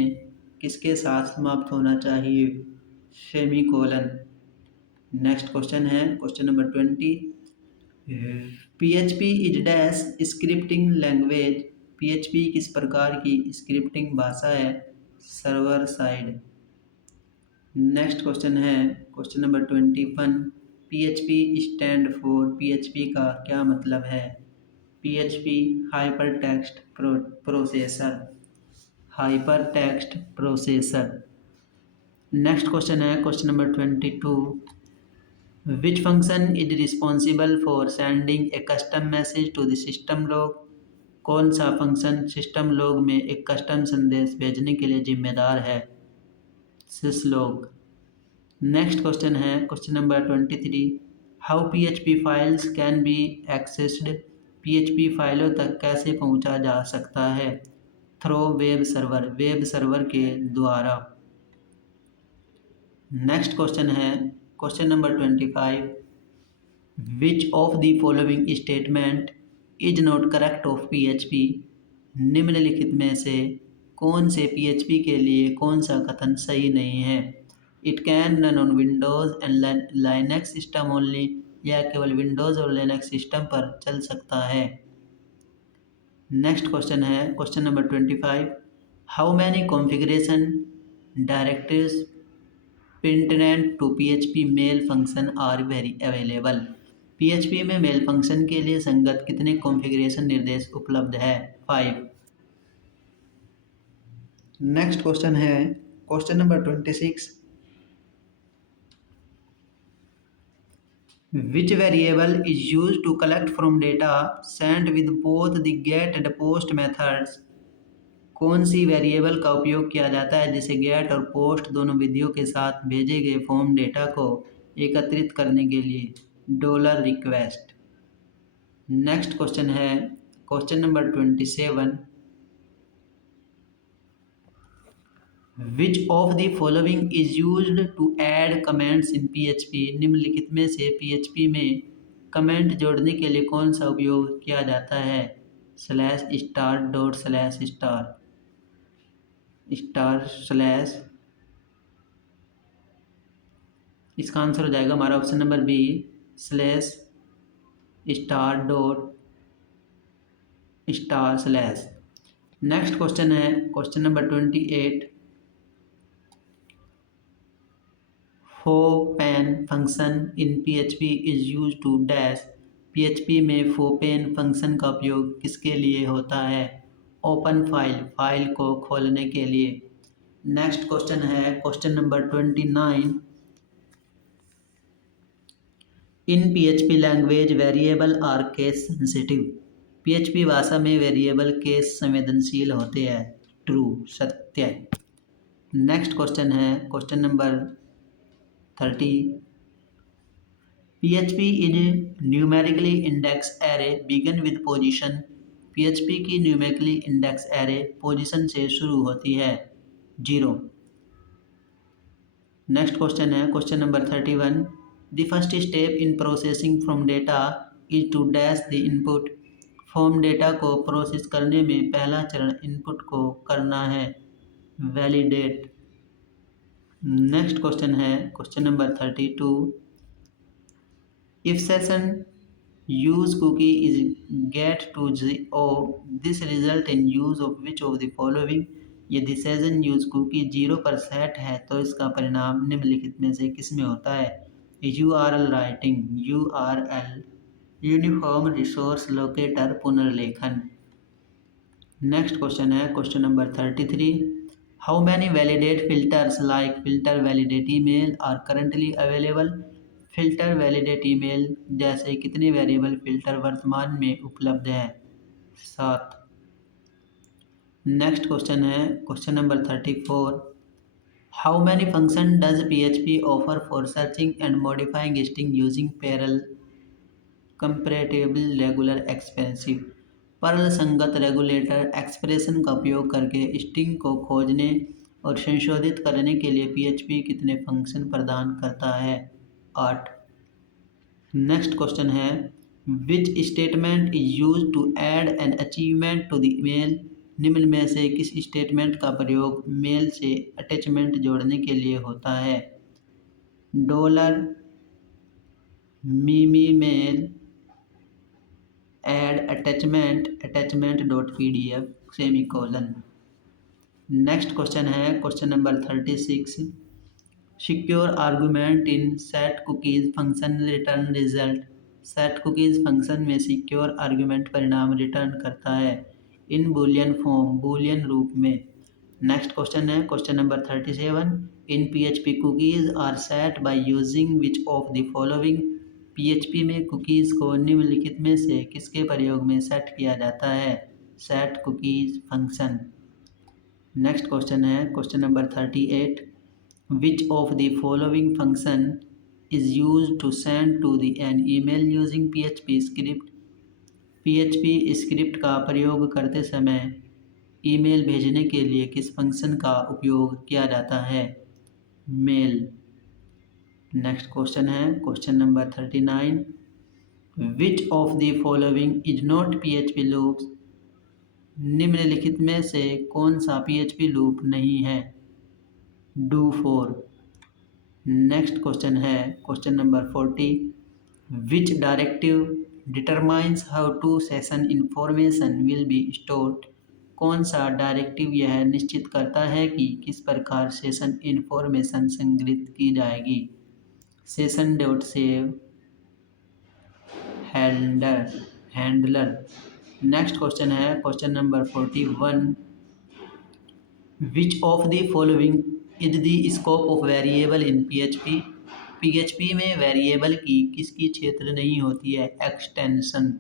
किसके साथ समाप्त होना चाहिए? सेमीकोलन। नेक्स्ट क्वेश्चन है question number 20। PHP is dash scripting language. PHP किस प्रकार की स्क्रिप्टिंग भाषा है? Server side. नेक्स्ट क्वेश्चन है question number 21। PHP stand for. PHP का क्या मतलब है? PHP hyper text processor. Hyper text processor. Next question है question number 22। Which function is responsible for sending a custom message to the system log. कौन सा function system log में एक custom संदेश भेजने के लिए जिम्मेदार है? सिसलॉग। नेक्स्ट क्वेश्चन है question number 23। How PHP files can be accessed. PHP फाइलों तक कैसे पहुंचा जा सकता है? Through web server. Web server के द्वारा। नेक्स्ट क्वेश्चन है question number 25। Which of the following statement is not correct of PHP। निम्नलिखित में से कौन से PHP के लिए कौन सा कथन सही नहीं है? It can run on Windows and Linux system only. यह केवल विंडोज और लिनक्स सिस्टम पर चल सकता है। नेक्स्ट क्वेश्चन है question number 25। How many configuration directories pertinent to PHP mail function are very available. PHP में मेल फंक्शन के लिए संगत कितने कॉन्फ़िगरेशन निर्देश उपलब्ध है? 5। नेक्स्ट क्वेश्चन है question number 26। Which variable is use to collect form data sent with both the get and post methods. कौन सी वेरिएबल का उपयोग किया जाता है जिसे गेट और पोस्ट दोनों विधियों के साथ भेजे गए फॉर्म डेटा को एकत्रित करने के लिए? Dollar request. नेक्स्ट क्वेश्चन है question number 27। Which of the following is used to add comments in PHP? निम्नलिखित में से PHP में कमेंट जोड़ने के लिए कौन सा उपयोग किया जाता है? Slash star dot slash star star slash. इसका आंसर हो जाएगा हमारा option number B, slash star dot star slash. Next question है question number 28। Fopen function in PHP is use to dash. PHP में फोपेन फंक्शन का उपयोग किसके लिए होता है? ओपन फाइल को खोलने के लिए। नेक्स्ट क्वेश्चन है question number 29। In PHP language variable are case sensitive. PHP भाषा में वेरिएबल केस संवेदनशील होते हैं। ट्रू, सत्य। नेक्स्ट क्वेश्चन है question number 30। PHP in numerically index array begin with position। PHP की न्यूमेरिकली इंडेक्स एरे पोजीशन से शुरू होती है 0। नेक्स्ट क्वेश्चन है question number 31। The first step in processing form data is to dash the input. Form data को process करने में पहला चरण इनपुट को करना है, वैलिडेट। नेक्स्ट क्वेश्चन है question number 32। If session use cookie is get to zero, this result in use of which of the following? यदि सेशन यूज कुकी 0 पर सेट है तो इसका परिणाम निम्नलिखित में से किस में होता है? URL writing, URL uniform resource locator पुनर्लेखन। नेक्स्ट क्वेश्चन है question number 33। How many validate filters like filter validate email are currently available. Filter validate email जैसे कितने वेरिएबल फिल्टर वर्तमान में उपलब्ध है? 7। नेक्स्ट क्वेश्चन है question number 34। How many function does PHP offer for searching and modifying string using parallel compatible regular expensive. Perl संगत regulator expression का उपयोग करके स्ट्रिंग को खोजने और संशोधित करने के लिए PHP कितने फंक्शन प्रदान करता है? 8। नेक्स्ट क्वेश्चन है which statement is use to add an achievement to the email. निम्न में से किस स्टेटमेंट का प्रयोग मेल से अटैचमेंट जोड़ने के लिए होता है? Dollar mime mail add attachment dot PDF semicolon. Next question है question number 36। Secure argument in set cookies function return result. Set cookies function में सिक्योर आर्गुमेंट परिणाम रिटर्न करता है इन बूलियन फॉर्म, बूलियन रूप में। नेक्स्ट क्वेश्चन है question number 37। In PHP cookies are set by using which of the following. PHP में cookies को निम्नलिखित में से किसके प्रयोग में सेट किया जाता है? Set cookies function. Next question है question number 38। Which of the following function is used to send to an email using PHP script? PHP script का प्रयोग करते समय ईमेल भेजने के लिए किस फंक्शन का उपयोग किया जाता है? मेल। नेक्स्ट क्वेश्चन है question number 39। Which of the following is not PHP loops? निम्नलिखित में से कौन सा PHP लूप नहीं है? Do for. नेक्स्ट क्वेश्चन है question number 40। Which directive determines how to session information will be stored. कौन सा डायरेक्टिव यह निश्चित करता है कि किस प्रकार सेशन इंफॉर्मेशन संग्रहित की जाएगी? Session dot save handler. Next question है question number 41। Which of the following is the scope of variable in PHP। PHP में वेरिएबल की किसकी क्षेत्र नहीं होती है? एक्सटेंशन।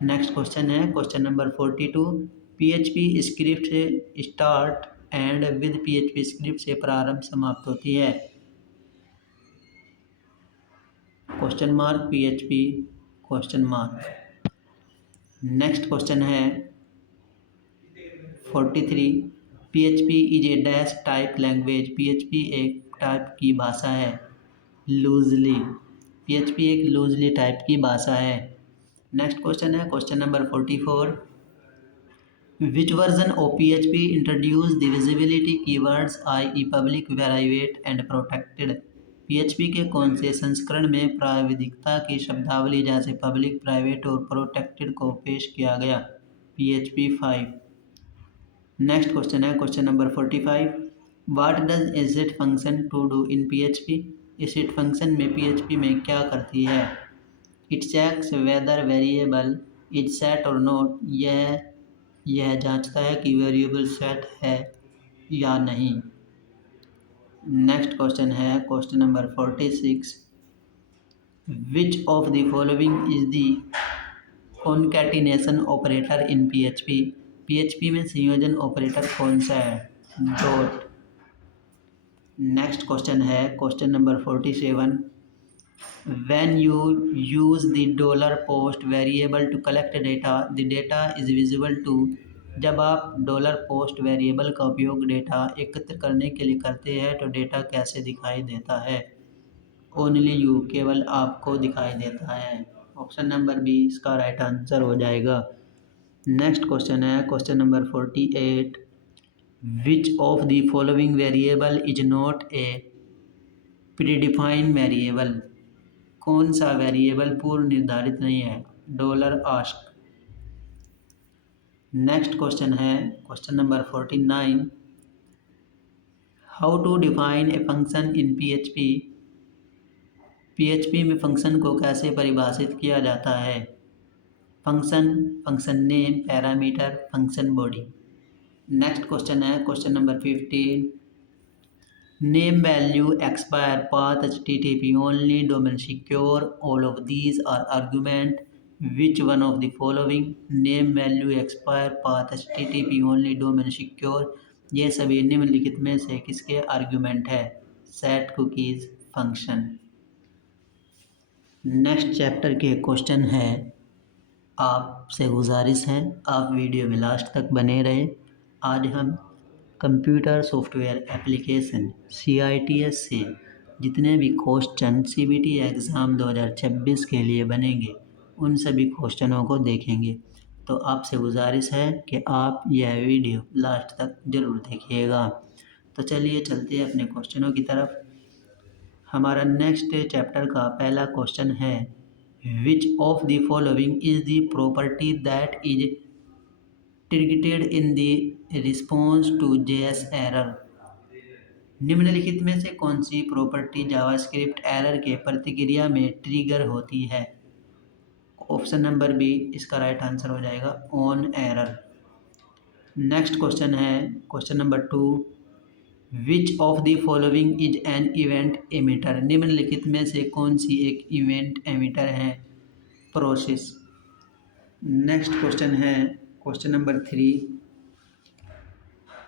नेक्स्ट क्वेश्चन है क्वेश्चन नंबर 42। PHP स्क्रिप्ट से start end with PHP script से प्रारंभ समाप्त होती है। Question mark PHP question mark. Next question है 43। PHP is a dash type language. PHP एक टाइप की भाषा है। लूजली, PHP एक लूजली टाइप की भाषा है। नेक्स्ट क्वेश्चन है question number 44। Which version of PHP introduce the visibility keywords i.e. Public, private and protected. PHP के कौन से संस्करण में प्राविधिकता की शब्दावली जैसे पब्लिक, प्राइवेट और प्रोटेक्टेड को पेश किया गया? PHP 5। नेक्स्ट क्वेश्चन है question number 45। What does isset function to do in PHP। Isset function में PHP में क्या करती है? It checks whether variable is set और नॉट। यह जांचता है कि वेरिएबल सेट है या नहीं। नेक्स्ट क्वेश्चन है question number 46। Which of the following is the concatenation operator in PHP। PHP में संयोजन ऑपरेटर कौन सा है? डॉट। नेक्स्ट क्वेश्चन है question number 47। When you use the $post variable to collect data, the data is visible to। जब आप $post variable का उपयोग डेटा एकत्र करने के लिए करते हैं तो डेटा कैसे दिखाई देता है? ओनली यू, केवल आपको दिखाई देता है। ऑप्शन नंबर बी इसका राइट आंसर हो जाएगा। नेक्स्ट क्वेश्चन है question number 48। Which of the following variable is not a predefined variable. कौन सा वेरिएबल पूर्व निर्धारित नहीं है? $आस्क। नेक्स्ट क्वेश्चन है question number 49। How to define a function in PHP। PHP में फंक्शन को कैसे परिभाषित किया जाता है? Function, function name, parameter, function body. Next question है question number 15। Name value expire path HTTP only domain secure all of these are argument. Which one of the following. Name value expire path HTTP only domain secure. ये सभी निम्नलिखित में से किसके argument है? Set cookies function. Next chapter के question है। आपसे गुजारिश है आप वीडियो में लास्ट तक बने रहे। आज हम कंप्यूटर सॉफ्टवेयर एप्लीकेशन CITS से जितने भी क्वेश्चन CBT एग्ज़ाम 2026 के लिए बनेंगे उन सभी क्वेश्चनों को देखेंगे। तो आपसे गुजारिश है कि आप यह वीडियो लास्ट तक ज़रूर देखिएगा। तो चलिए चलते हैं अपने क्वेश्चनों की तरफ। हमारा नेक्स्ट चैप्टर का पहला क्वेश्चन है which of the following is the property that is triggered in the response to JS error. निम्नलिखित में से कौन सी प्रॉपर्टी जावास्क्रिप्ट एरर के प्रतिक्रिया में ट्रिगर होती है? ऑप्शन नंबर बी इसका राइट आंसर हो जाएगा ऑन एरर। नेक्स्ट क्वेश्चन है question number 2। Which of the following is an event emitter. निम्नलिखित में से कौन सी एक इवेंट एमिटर है? प्रोसेस। नेक्स्ट क्वेश्चन है question number 3।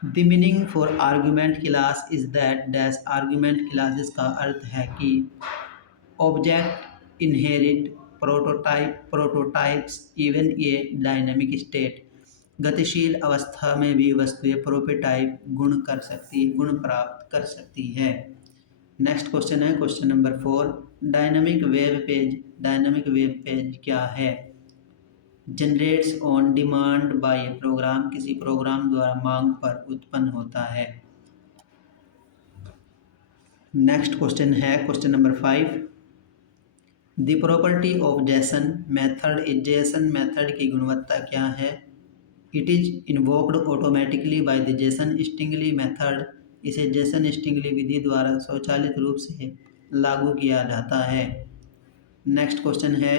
The meaning for argument class is that dash. Argument classes का अर्थ है कि object inherit prototypes even a dynamic state. गतिशील अवस्था में भी वस्तुएं प्रोटोटाइप गुण प्राप्त कर सकती है। नेक्स्ट क्वेश्चन है question number 4। Dynamic web page. Dynamic web page क्या है? Generates on demand by a program. किसी प्रोग्राम द्वारा मांग पर उत्पन्न होता है। नेक्स्ट क्वेश्चन है question number 5। The property of JSON method. इस जेसन मेथड की गुणवत्ता क्या है? It is invoked automatically by the JSON stringify method. इसे जेसन स्टिंगली विधि द्वारा स्वचालित रूप से लागू किया जाता है। नेक्स्ट क्वेश्चन है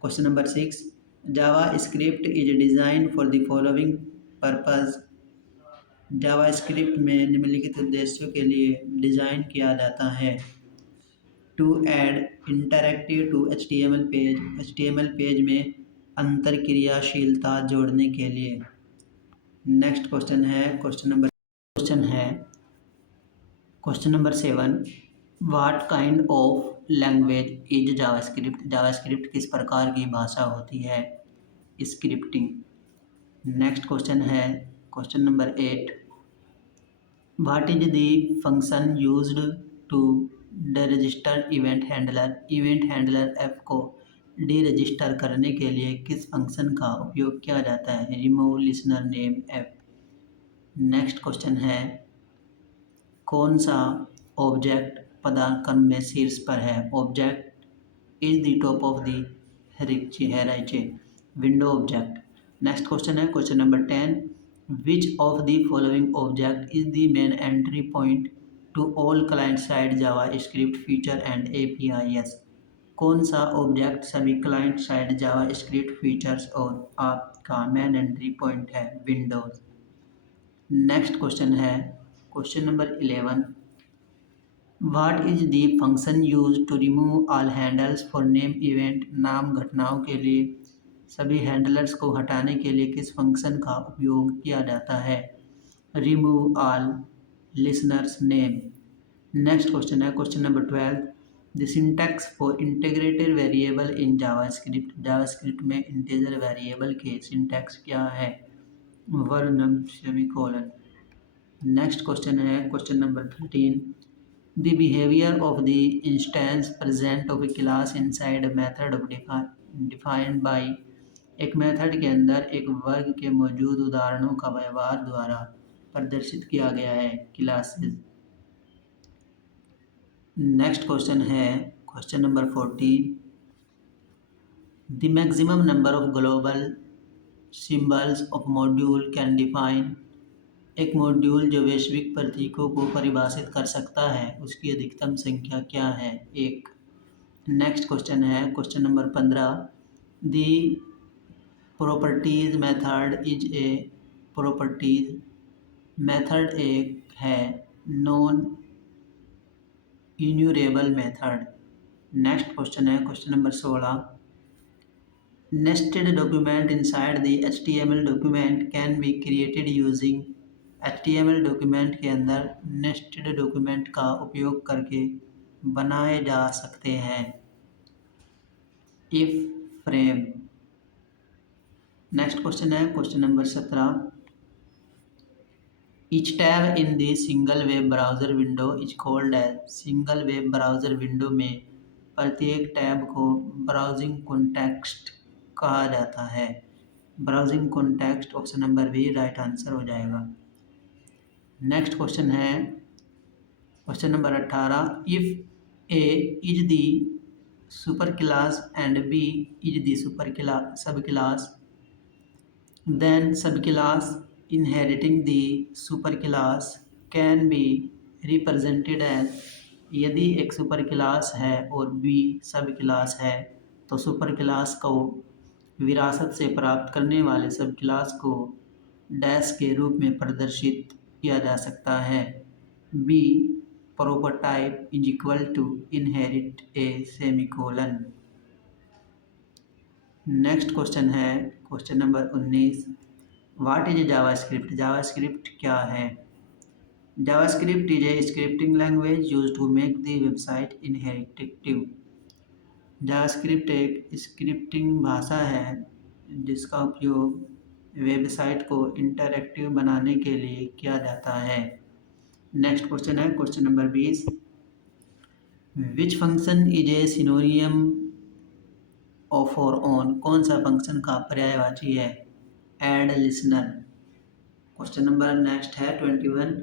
question number 6। JavaScript is design for the following purpose. JavaScript में निम्नलिखित उद्देश्यों के लिए डिज़ाइन किया जाता है। To add interactive to HTML page. HTML page में अंतरक्रियाशीलता जोड़ने के लिए। नेक्स्ट क्वेश्चन है question number 7। What kind of language is JavaScript? JavaScript किस प्रकार की भाषा होती है? Scripting. Next question number 8। What is the function used to deregister event handler? Event handler app को डीरजिस्टर करने के लिए किस फंक्शन का उपयोग किया जाता है? Remove listener name app. Next question है, कौन सा ऑब्जेक्ट पदानुक्रम में शीर्ष पर है? Object is the top of the hierarchy, window object. Next question है question number 10। Which of the following object is the main entry point to all client side JavaScript feature and APIs? कौन सा object सभी client side JavaScript features और आपका main entry point है? Windows. Next question है question number 11। What is the function use to remove all handles for name event? नाम घटनाओं के लिए सभी हैंडलर्स को हटाने के लिए किस फंक्शन का उपयोग किया जाता है? Remove all listeners name. Next question है question number 12। The syntax for integrated variable in JavaScript? JavaScript में इंटीजर वेरिएबल के सिंटैक्स क्या है? Var num semicolon. नेक्स्ट क्वेश्चन है question number 13। The behaviour of the instance present of a class inside a method of defined by. एक method के अंदर एक वर्ग के मौजूद उदाहरणों का व्यवहार द्वारा प्रदर्शित किया गया है, क्लासेस। नेक्स्ट क्वेश्चन है question number 14। The maximum number of global symbols of module can define. एक मॉड्यूल जो वैश्विक प्रतीकों को परिभाषित कर सकता है, उसकी अधिकतम संख्या क्या है? 1। नेक्स्ट क्वेश्चन है question number 15। The properties method is a properties method एक है नॉन इन्यूरेबल मेथड। नेक्स्ट क्वेश्चन है question number 16। Nested document inside the HTML document can be created using. HTML document के अंदर नेस्टेड डॉक्यूमेंट का उपयोग करके बनाए जा सकते हैं, इफ फ्रेम। नेक्स्ट क्वेश्चन है question number 17। Each tab in the single web browser window is called as. Single web browser window में प्रत्येक टैब को ब्राउजिंग कॉन्टेक्स्ट कहा जाता है। Browsing context option number B right answer हो जाएगा। Next question है question number 18। If A is the super class and B is the sub class, then sub class inheriting the super class can be represented as. यदि एक super class है और B sub class है तो super class को विरासत से प्राप्त करने वाले सब क्लास को डैश के रूप में प्रदर्शित किया जा सकता है। B prototype is equal to inherit A semicolon. Next question है question number 19। What is JavaScript? JavaScript क्या है? JavaScript is a scripting language used to make the website interactive. JavaScript एक स्क्रिप्टिंग भाषा है जिसका उपयोग वेबसाइट को interactive बनाने के लिए किया जाता है। नेक्स्ट क्वेश्चन है question number 20। Which function is a synonym of for on? कौन सा फंक्शन का पर्यायवाची है? Add listener. Question number next है 21।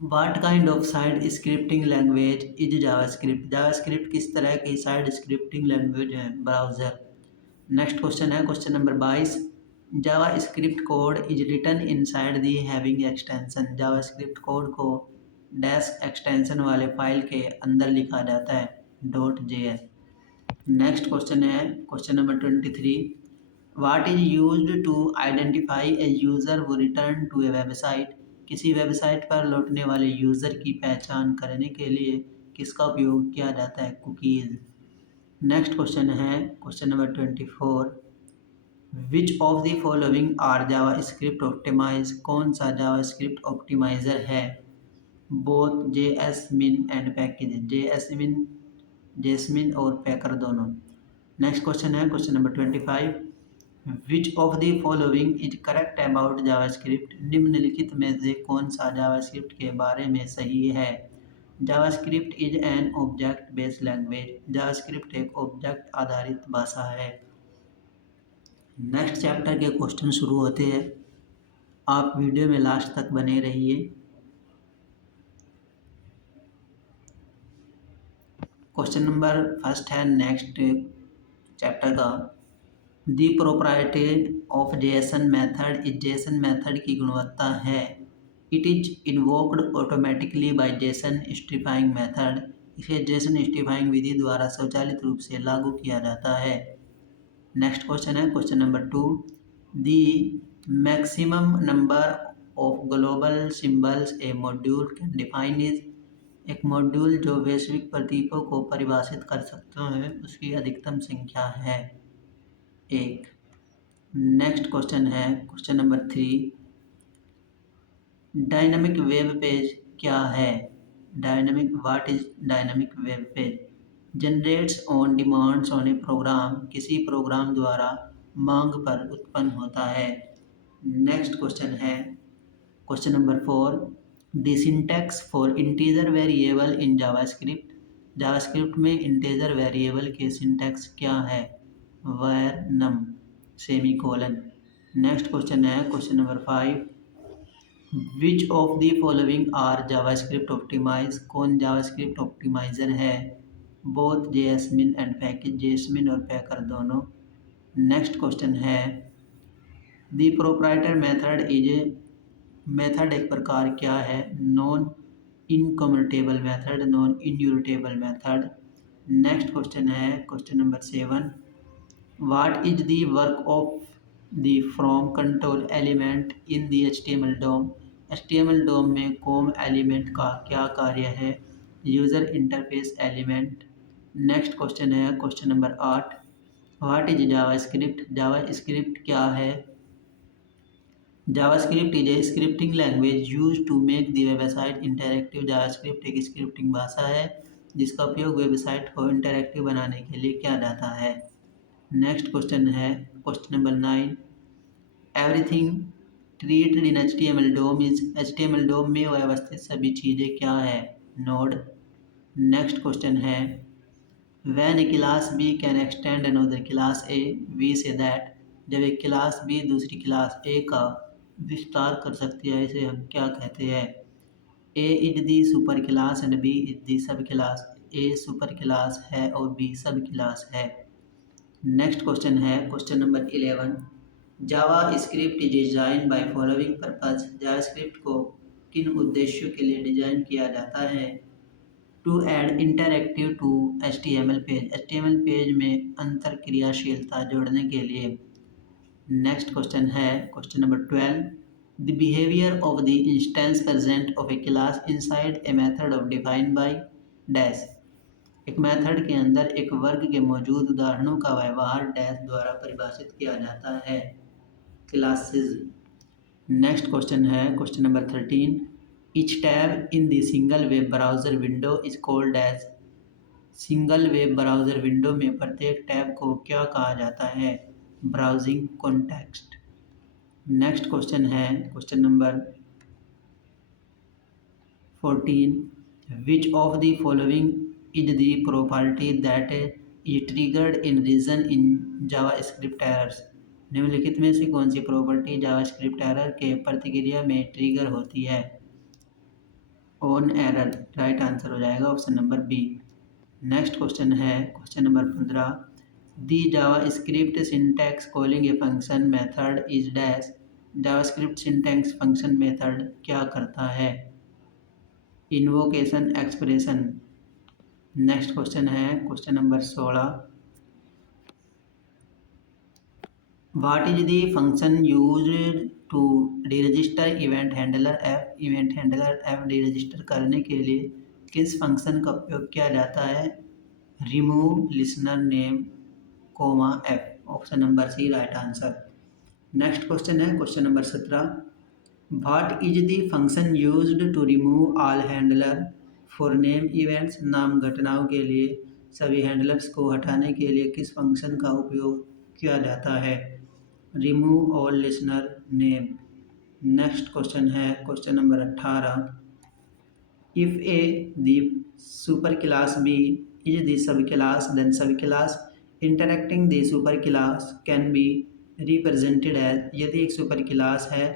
What kind of side scripting language is JavaScript? JavaScript किस तरह की साइड स्क्रिप्टिंग लैंग्वेज है? ब्राउज़र। नेक्स्ट क्वेश्चन है question number 22। JavaScript code is written inside the having extension. JavaScript code को dash extension वाले file के अंदर लिखा जाता है, .js। नेक्स्ट क्वेश्चन है question number 23। What is used to identify a user who return to a website? किसी website पर लौटने वाले यूज़र की पहचान करने के लिए किसका उपयोग किया जाता है? कुकीज़। नेक्स्ट क्वेश्चन है question number 24। Which of the following are JavaScript optimize, कौन सा जावा स्क्रिप्ट ऑप्टिमाइजर है? Both JSMin and package, JSMin और पैकर दोनों। नेक्स्ट क्वेश्चन है question number 25, which of the following is correct about JavaScript, निम्नलिखित में से कौन सा जावास्क्रिप्ट के बारे में सही है? JavaScript is an object based language, JavaScript एक ऑब्जेक्ट आधारित भाषा है। नेक्स्ट चैप्टर के क्वेश्चन शुरू होते हैं, आप वीडियो में लास्ट तक बने रहिए। क्वेश्चन नंबर फर्स्ट है नेक्स्ट चैप्टर का, the property of JSON method is, JSON method की गुणवत्ता है। It is invoked automatically by JSON stringify method, इसे जेसन स्ट्रीफाइंग विधि द्वारा स्वचालित रूप से लागू किया जाता है। नेक्स्ट क्वेश्चन है question number 2, the maximum number of global symbols a module can define is, एक मॉड्यूल जो वैश्विक प्रतीकों को परिभाषित कर सकता है उसकी अधिकतम संख्या है 1। नेक्स्ट क्वेश्चन है question number 3, dynamic web page क्या है? What is dynamic web page? Generates on demands on a program, किसी प्रोग्राम द्वारा मांग पर उत्पन्न होता है। नेक्स्ट क्वेश्चन है question number 4, the syntax for integer variable in JavaScript, JavaScript में इंटीजर वेरिएबल के सिंटैक्स क्या है? Var num semicolon. Next question है question number 5, which of the following are JavaScript optimise, कौन जावास्क्रिप्ट ऑप्टिमाइजर है? Both JSMin and package, JSMin और पैकर दोनों। Next question है, the proprietor method is, method एक प्रकार क्या है? Non incommutable method, non immutable method. Next question है question number 7, what is the work of the from control element in the HTML DOM, HTML DOM में कॉम element का क्या कार्य है? User interface element. Next question है question number 8, what is JavaScript, JavaScript क्या है? JavaScript is a scripting language use to make the website interactive, JavaScript एक स्क्रिप्टिंग भाषा है जिसका उपयोग वेबसाइट को इंटरैक्टिव बनाने के लिए किया जाता है। नेक्स्ट क्वेश्चन है question number 9, everything treated in HTML DOM is, HTML DOM में व्यवस्थित सभी चीज़ें क्या है? नोड। नेक्स्ट क्वेश्चन है, when a class B can extend another class A we say that, जब एक क्लास बी दूसरी क्लास ए का विस्तार कर सकती है इसे हम क्या कहते हैं? A is the super class and B is the sub class, A super class है और बी सब क्लास है। नेक्स्ट क्वेश्चन है question number 11, JavaScript is design by following purpose, JavaScript को किन उद्देश्यों के लिए डिजाइन किया जाता है? To add interactive to HTML page, HTML page में अंतर क्रियाशीलता जोड़ने के लिए। नेक्स्ट क्वेश्चन है question number 12, the behaviour of the instance present of a class inside a method of defined by dash, एक मेथड के अंदर एक वर्ग के मौजूद उदाहरणों का व्यवहार डैश द्वारा परिभाषित किया जाता है, क्लासेस। नेक्स्ट क्वेश्चन है question number 13, each tab in the single web browser window is called as, single web browser window में प्रत्येक टैब को क्या कहा जाता है? Browsing context. नेक्स्ट क्वेश्चन है question number 14, which of the following is the property that is triggered in reason in JavaScript errors, निम्नलिखित में से कौन सी प्रॉपर्टी जावास्क्रिप्ट एरर के प्रतिक्रिया में ट्रिगर होती है? ऑन एरर, राइट आंसर हो जाएगा option number B. Next question है question number 15, the JavaScript syntax calling a function method is dash, JavaScript syntax function method क्या करता है? Invocation expression. नेक्स्ट क्वेश्चन है question number 16, what is the function used to deregister event handler app, event handler app deregister करने के लिए किस function का उपयोग किया जाता है? Remove listener name comma F, option number C right answer. Next question है question number 17। What is the function used to remove all handler for name events. नाम घटनाओं के लिए सभी हैंडलर्स को हटाने के लिए किस फंक्शन का उपयोग किया जाता है। Remove all listener name. Next question है question number 18। If A the super class B is the sub class then sub class interacting the super class can be represented as. यदि एक सुपर क्लास है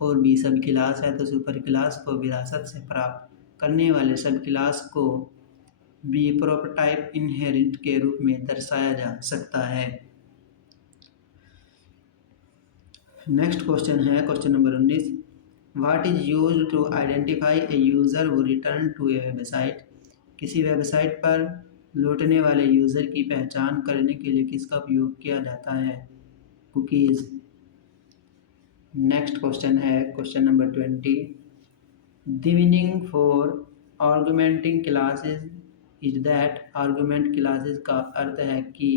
और B sub class है तो super class को विरासत से प्राप्त करने वाले सब क्लास को बी प्रोटोटाइप इनहेरिट के रूप में दर्शाया जा सकता है। नेक्स्ट क्वेश्चन है question number 19। What is used to identify a user who return to a website. किसी वेबसाइट पर लौटने वाले यूज़र की पहचान करने के लिए किसका उपयोग किया जाता है। कुकीज़। नेक्स्ट क्वेश्चन है question number 20। The meaning for augmenting classes is that. Augment classes का अर्थ है कि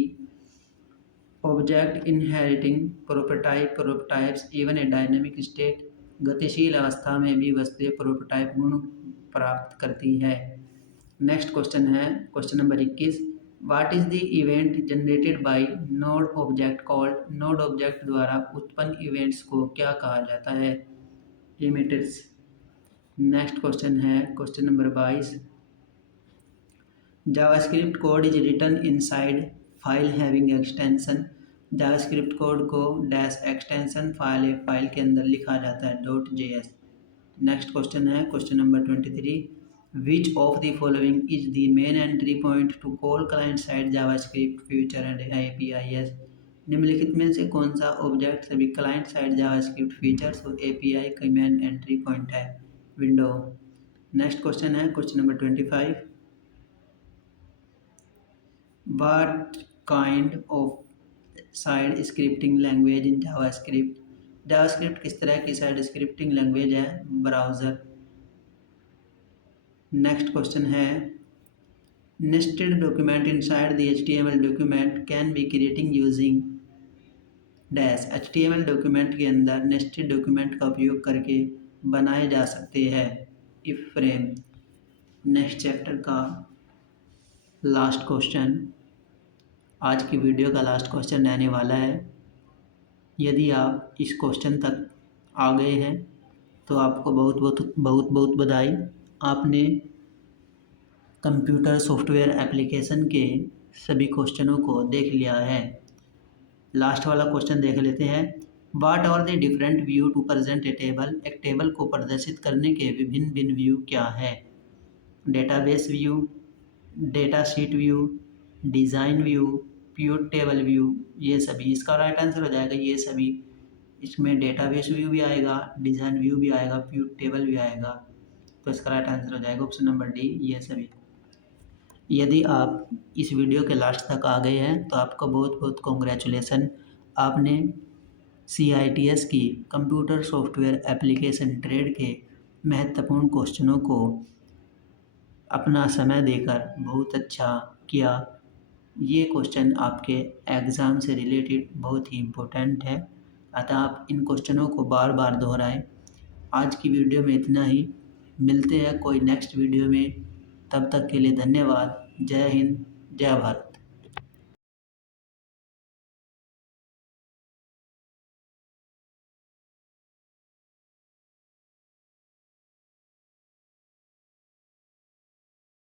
object inheriting prototypes even a dynamic state. गतिशील अवस्था में भी वस्तुएं प्रोटोटाइप गुण प्राप्त करती है। नेक्स्ट क्वेश्चन है question number 21। What is the event generated by node object called. Node object द्वारा उत्पन्न इवेंट्स को क्या कहा जाता है। इमिटर्स। नेक्स्ट क्वेश्चन है question number 22। JavaScript code is written inside file having extension. JavaScript code को डैश एक्सटेंशन फाइल के अंदर लिखा जाता है .js। नेक्स्ट क्वेश्चन है question number 23। Which of the following is the main entry point to call client side JavaScript feature and APIs। निम्नलिखित में से कौन सा ऑब्जेक्ट सभी क्लाइंट साइड जावास्क्रिप्ट फीचर्स और API का मेन एंट्री पॉइंट है। विंडो। नेक्स्ट क्वेश्चन है question number 25। What kind of side scripting language in JavaScript. JavaScript किस तरह की साइड स्क्रिप्टिंग लैंग्वेज है। ब्राउज़र। नेक्स्ट क्वेश्चन है nested document inside the HTML document can be creating using dash. HTML document के अंदर nested document का उपयोग करके बनाए जा सकते हैं इफ फ्रेम। नेक्स्ट चैप्टर का लास्ट क्वेश्चन, आज की वीडियो का लास्ट क्वेश्चन रहने वाला है। यदि आप इस क्वेश्चन तक आ गए हैं तो आपको बहुत बधाई। आपने कंप्यूटर सॉफ्टवेयर एप्लीकेशन के सभी क्वेश्चनों को देख लिया है। लास्ट वाला क्वेश्चन देख लेते हैं। What are the different view to present a table. एक टेबल को प्रदर्शित करने के विभिन्न व्यू क्या है। Database view, datasheet view, design view, pure table view. ये सभी इसका राइट आंसर हो जाएगा ये सभी। इसमें डेटाबेस व्यू भी आएगा, डिज़ाइन व्यू भी आएगा, प्योर टेबल भी आएगा। तो इसका राइट आंसर हो जाएगा ऑप्शन नंबर डी ये सभी। यदि आप इस वीडियो के लास्ट तक आ गए हैं तो आपको बहुत कॉन्ग्रेचुलेसन। आपने CITS की कंप्यूटर सॉफ्टवेयर एप्लीकेशन ट्रेड के महत्वपूर्ण क्वेश्चनों को अपना समय देकर बहुत अच्छा किया। ये क्वेश्चन आपके एग्ज़ाम से रिलेटेड बहुत ही इम्पोर्टेंट है, अतः आप इन क्वेश्चनों को बार बार दोहराएं। आज की वीडियो में इतना ही। मिलते हैं कोई नेक्स्ट वीडियो में। तब तक के लिए धन्यवाद। जय हिंद, जय भारत।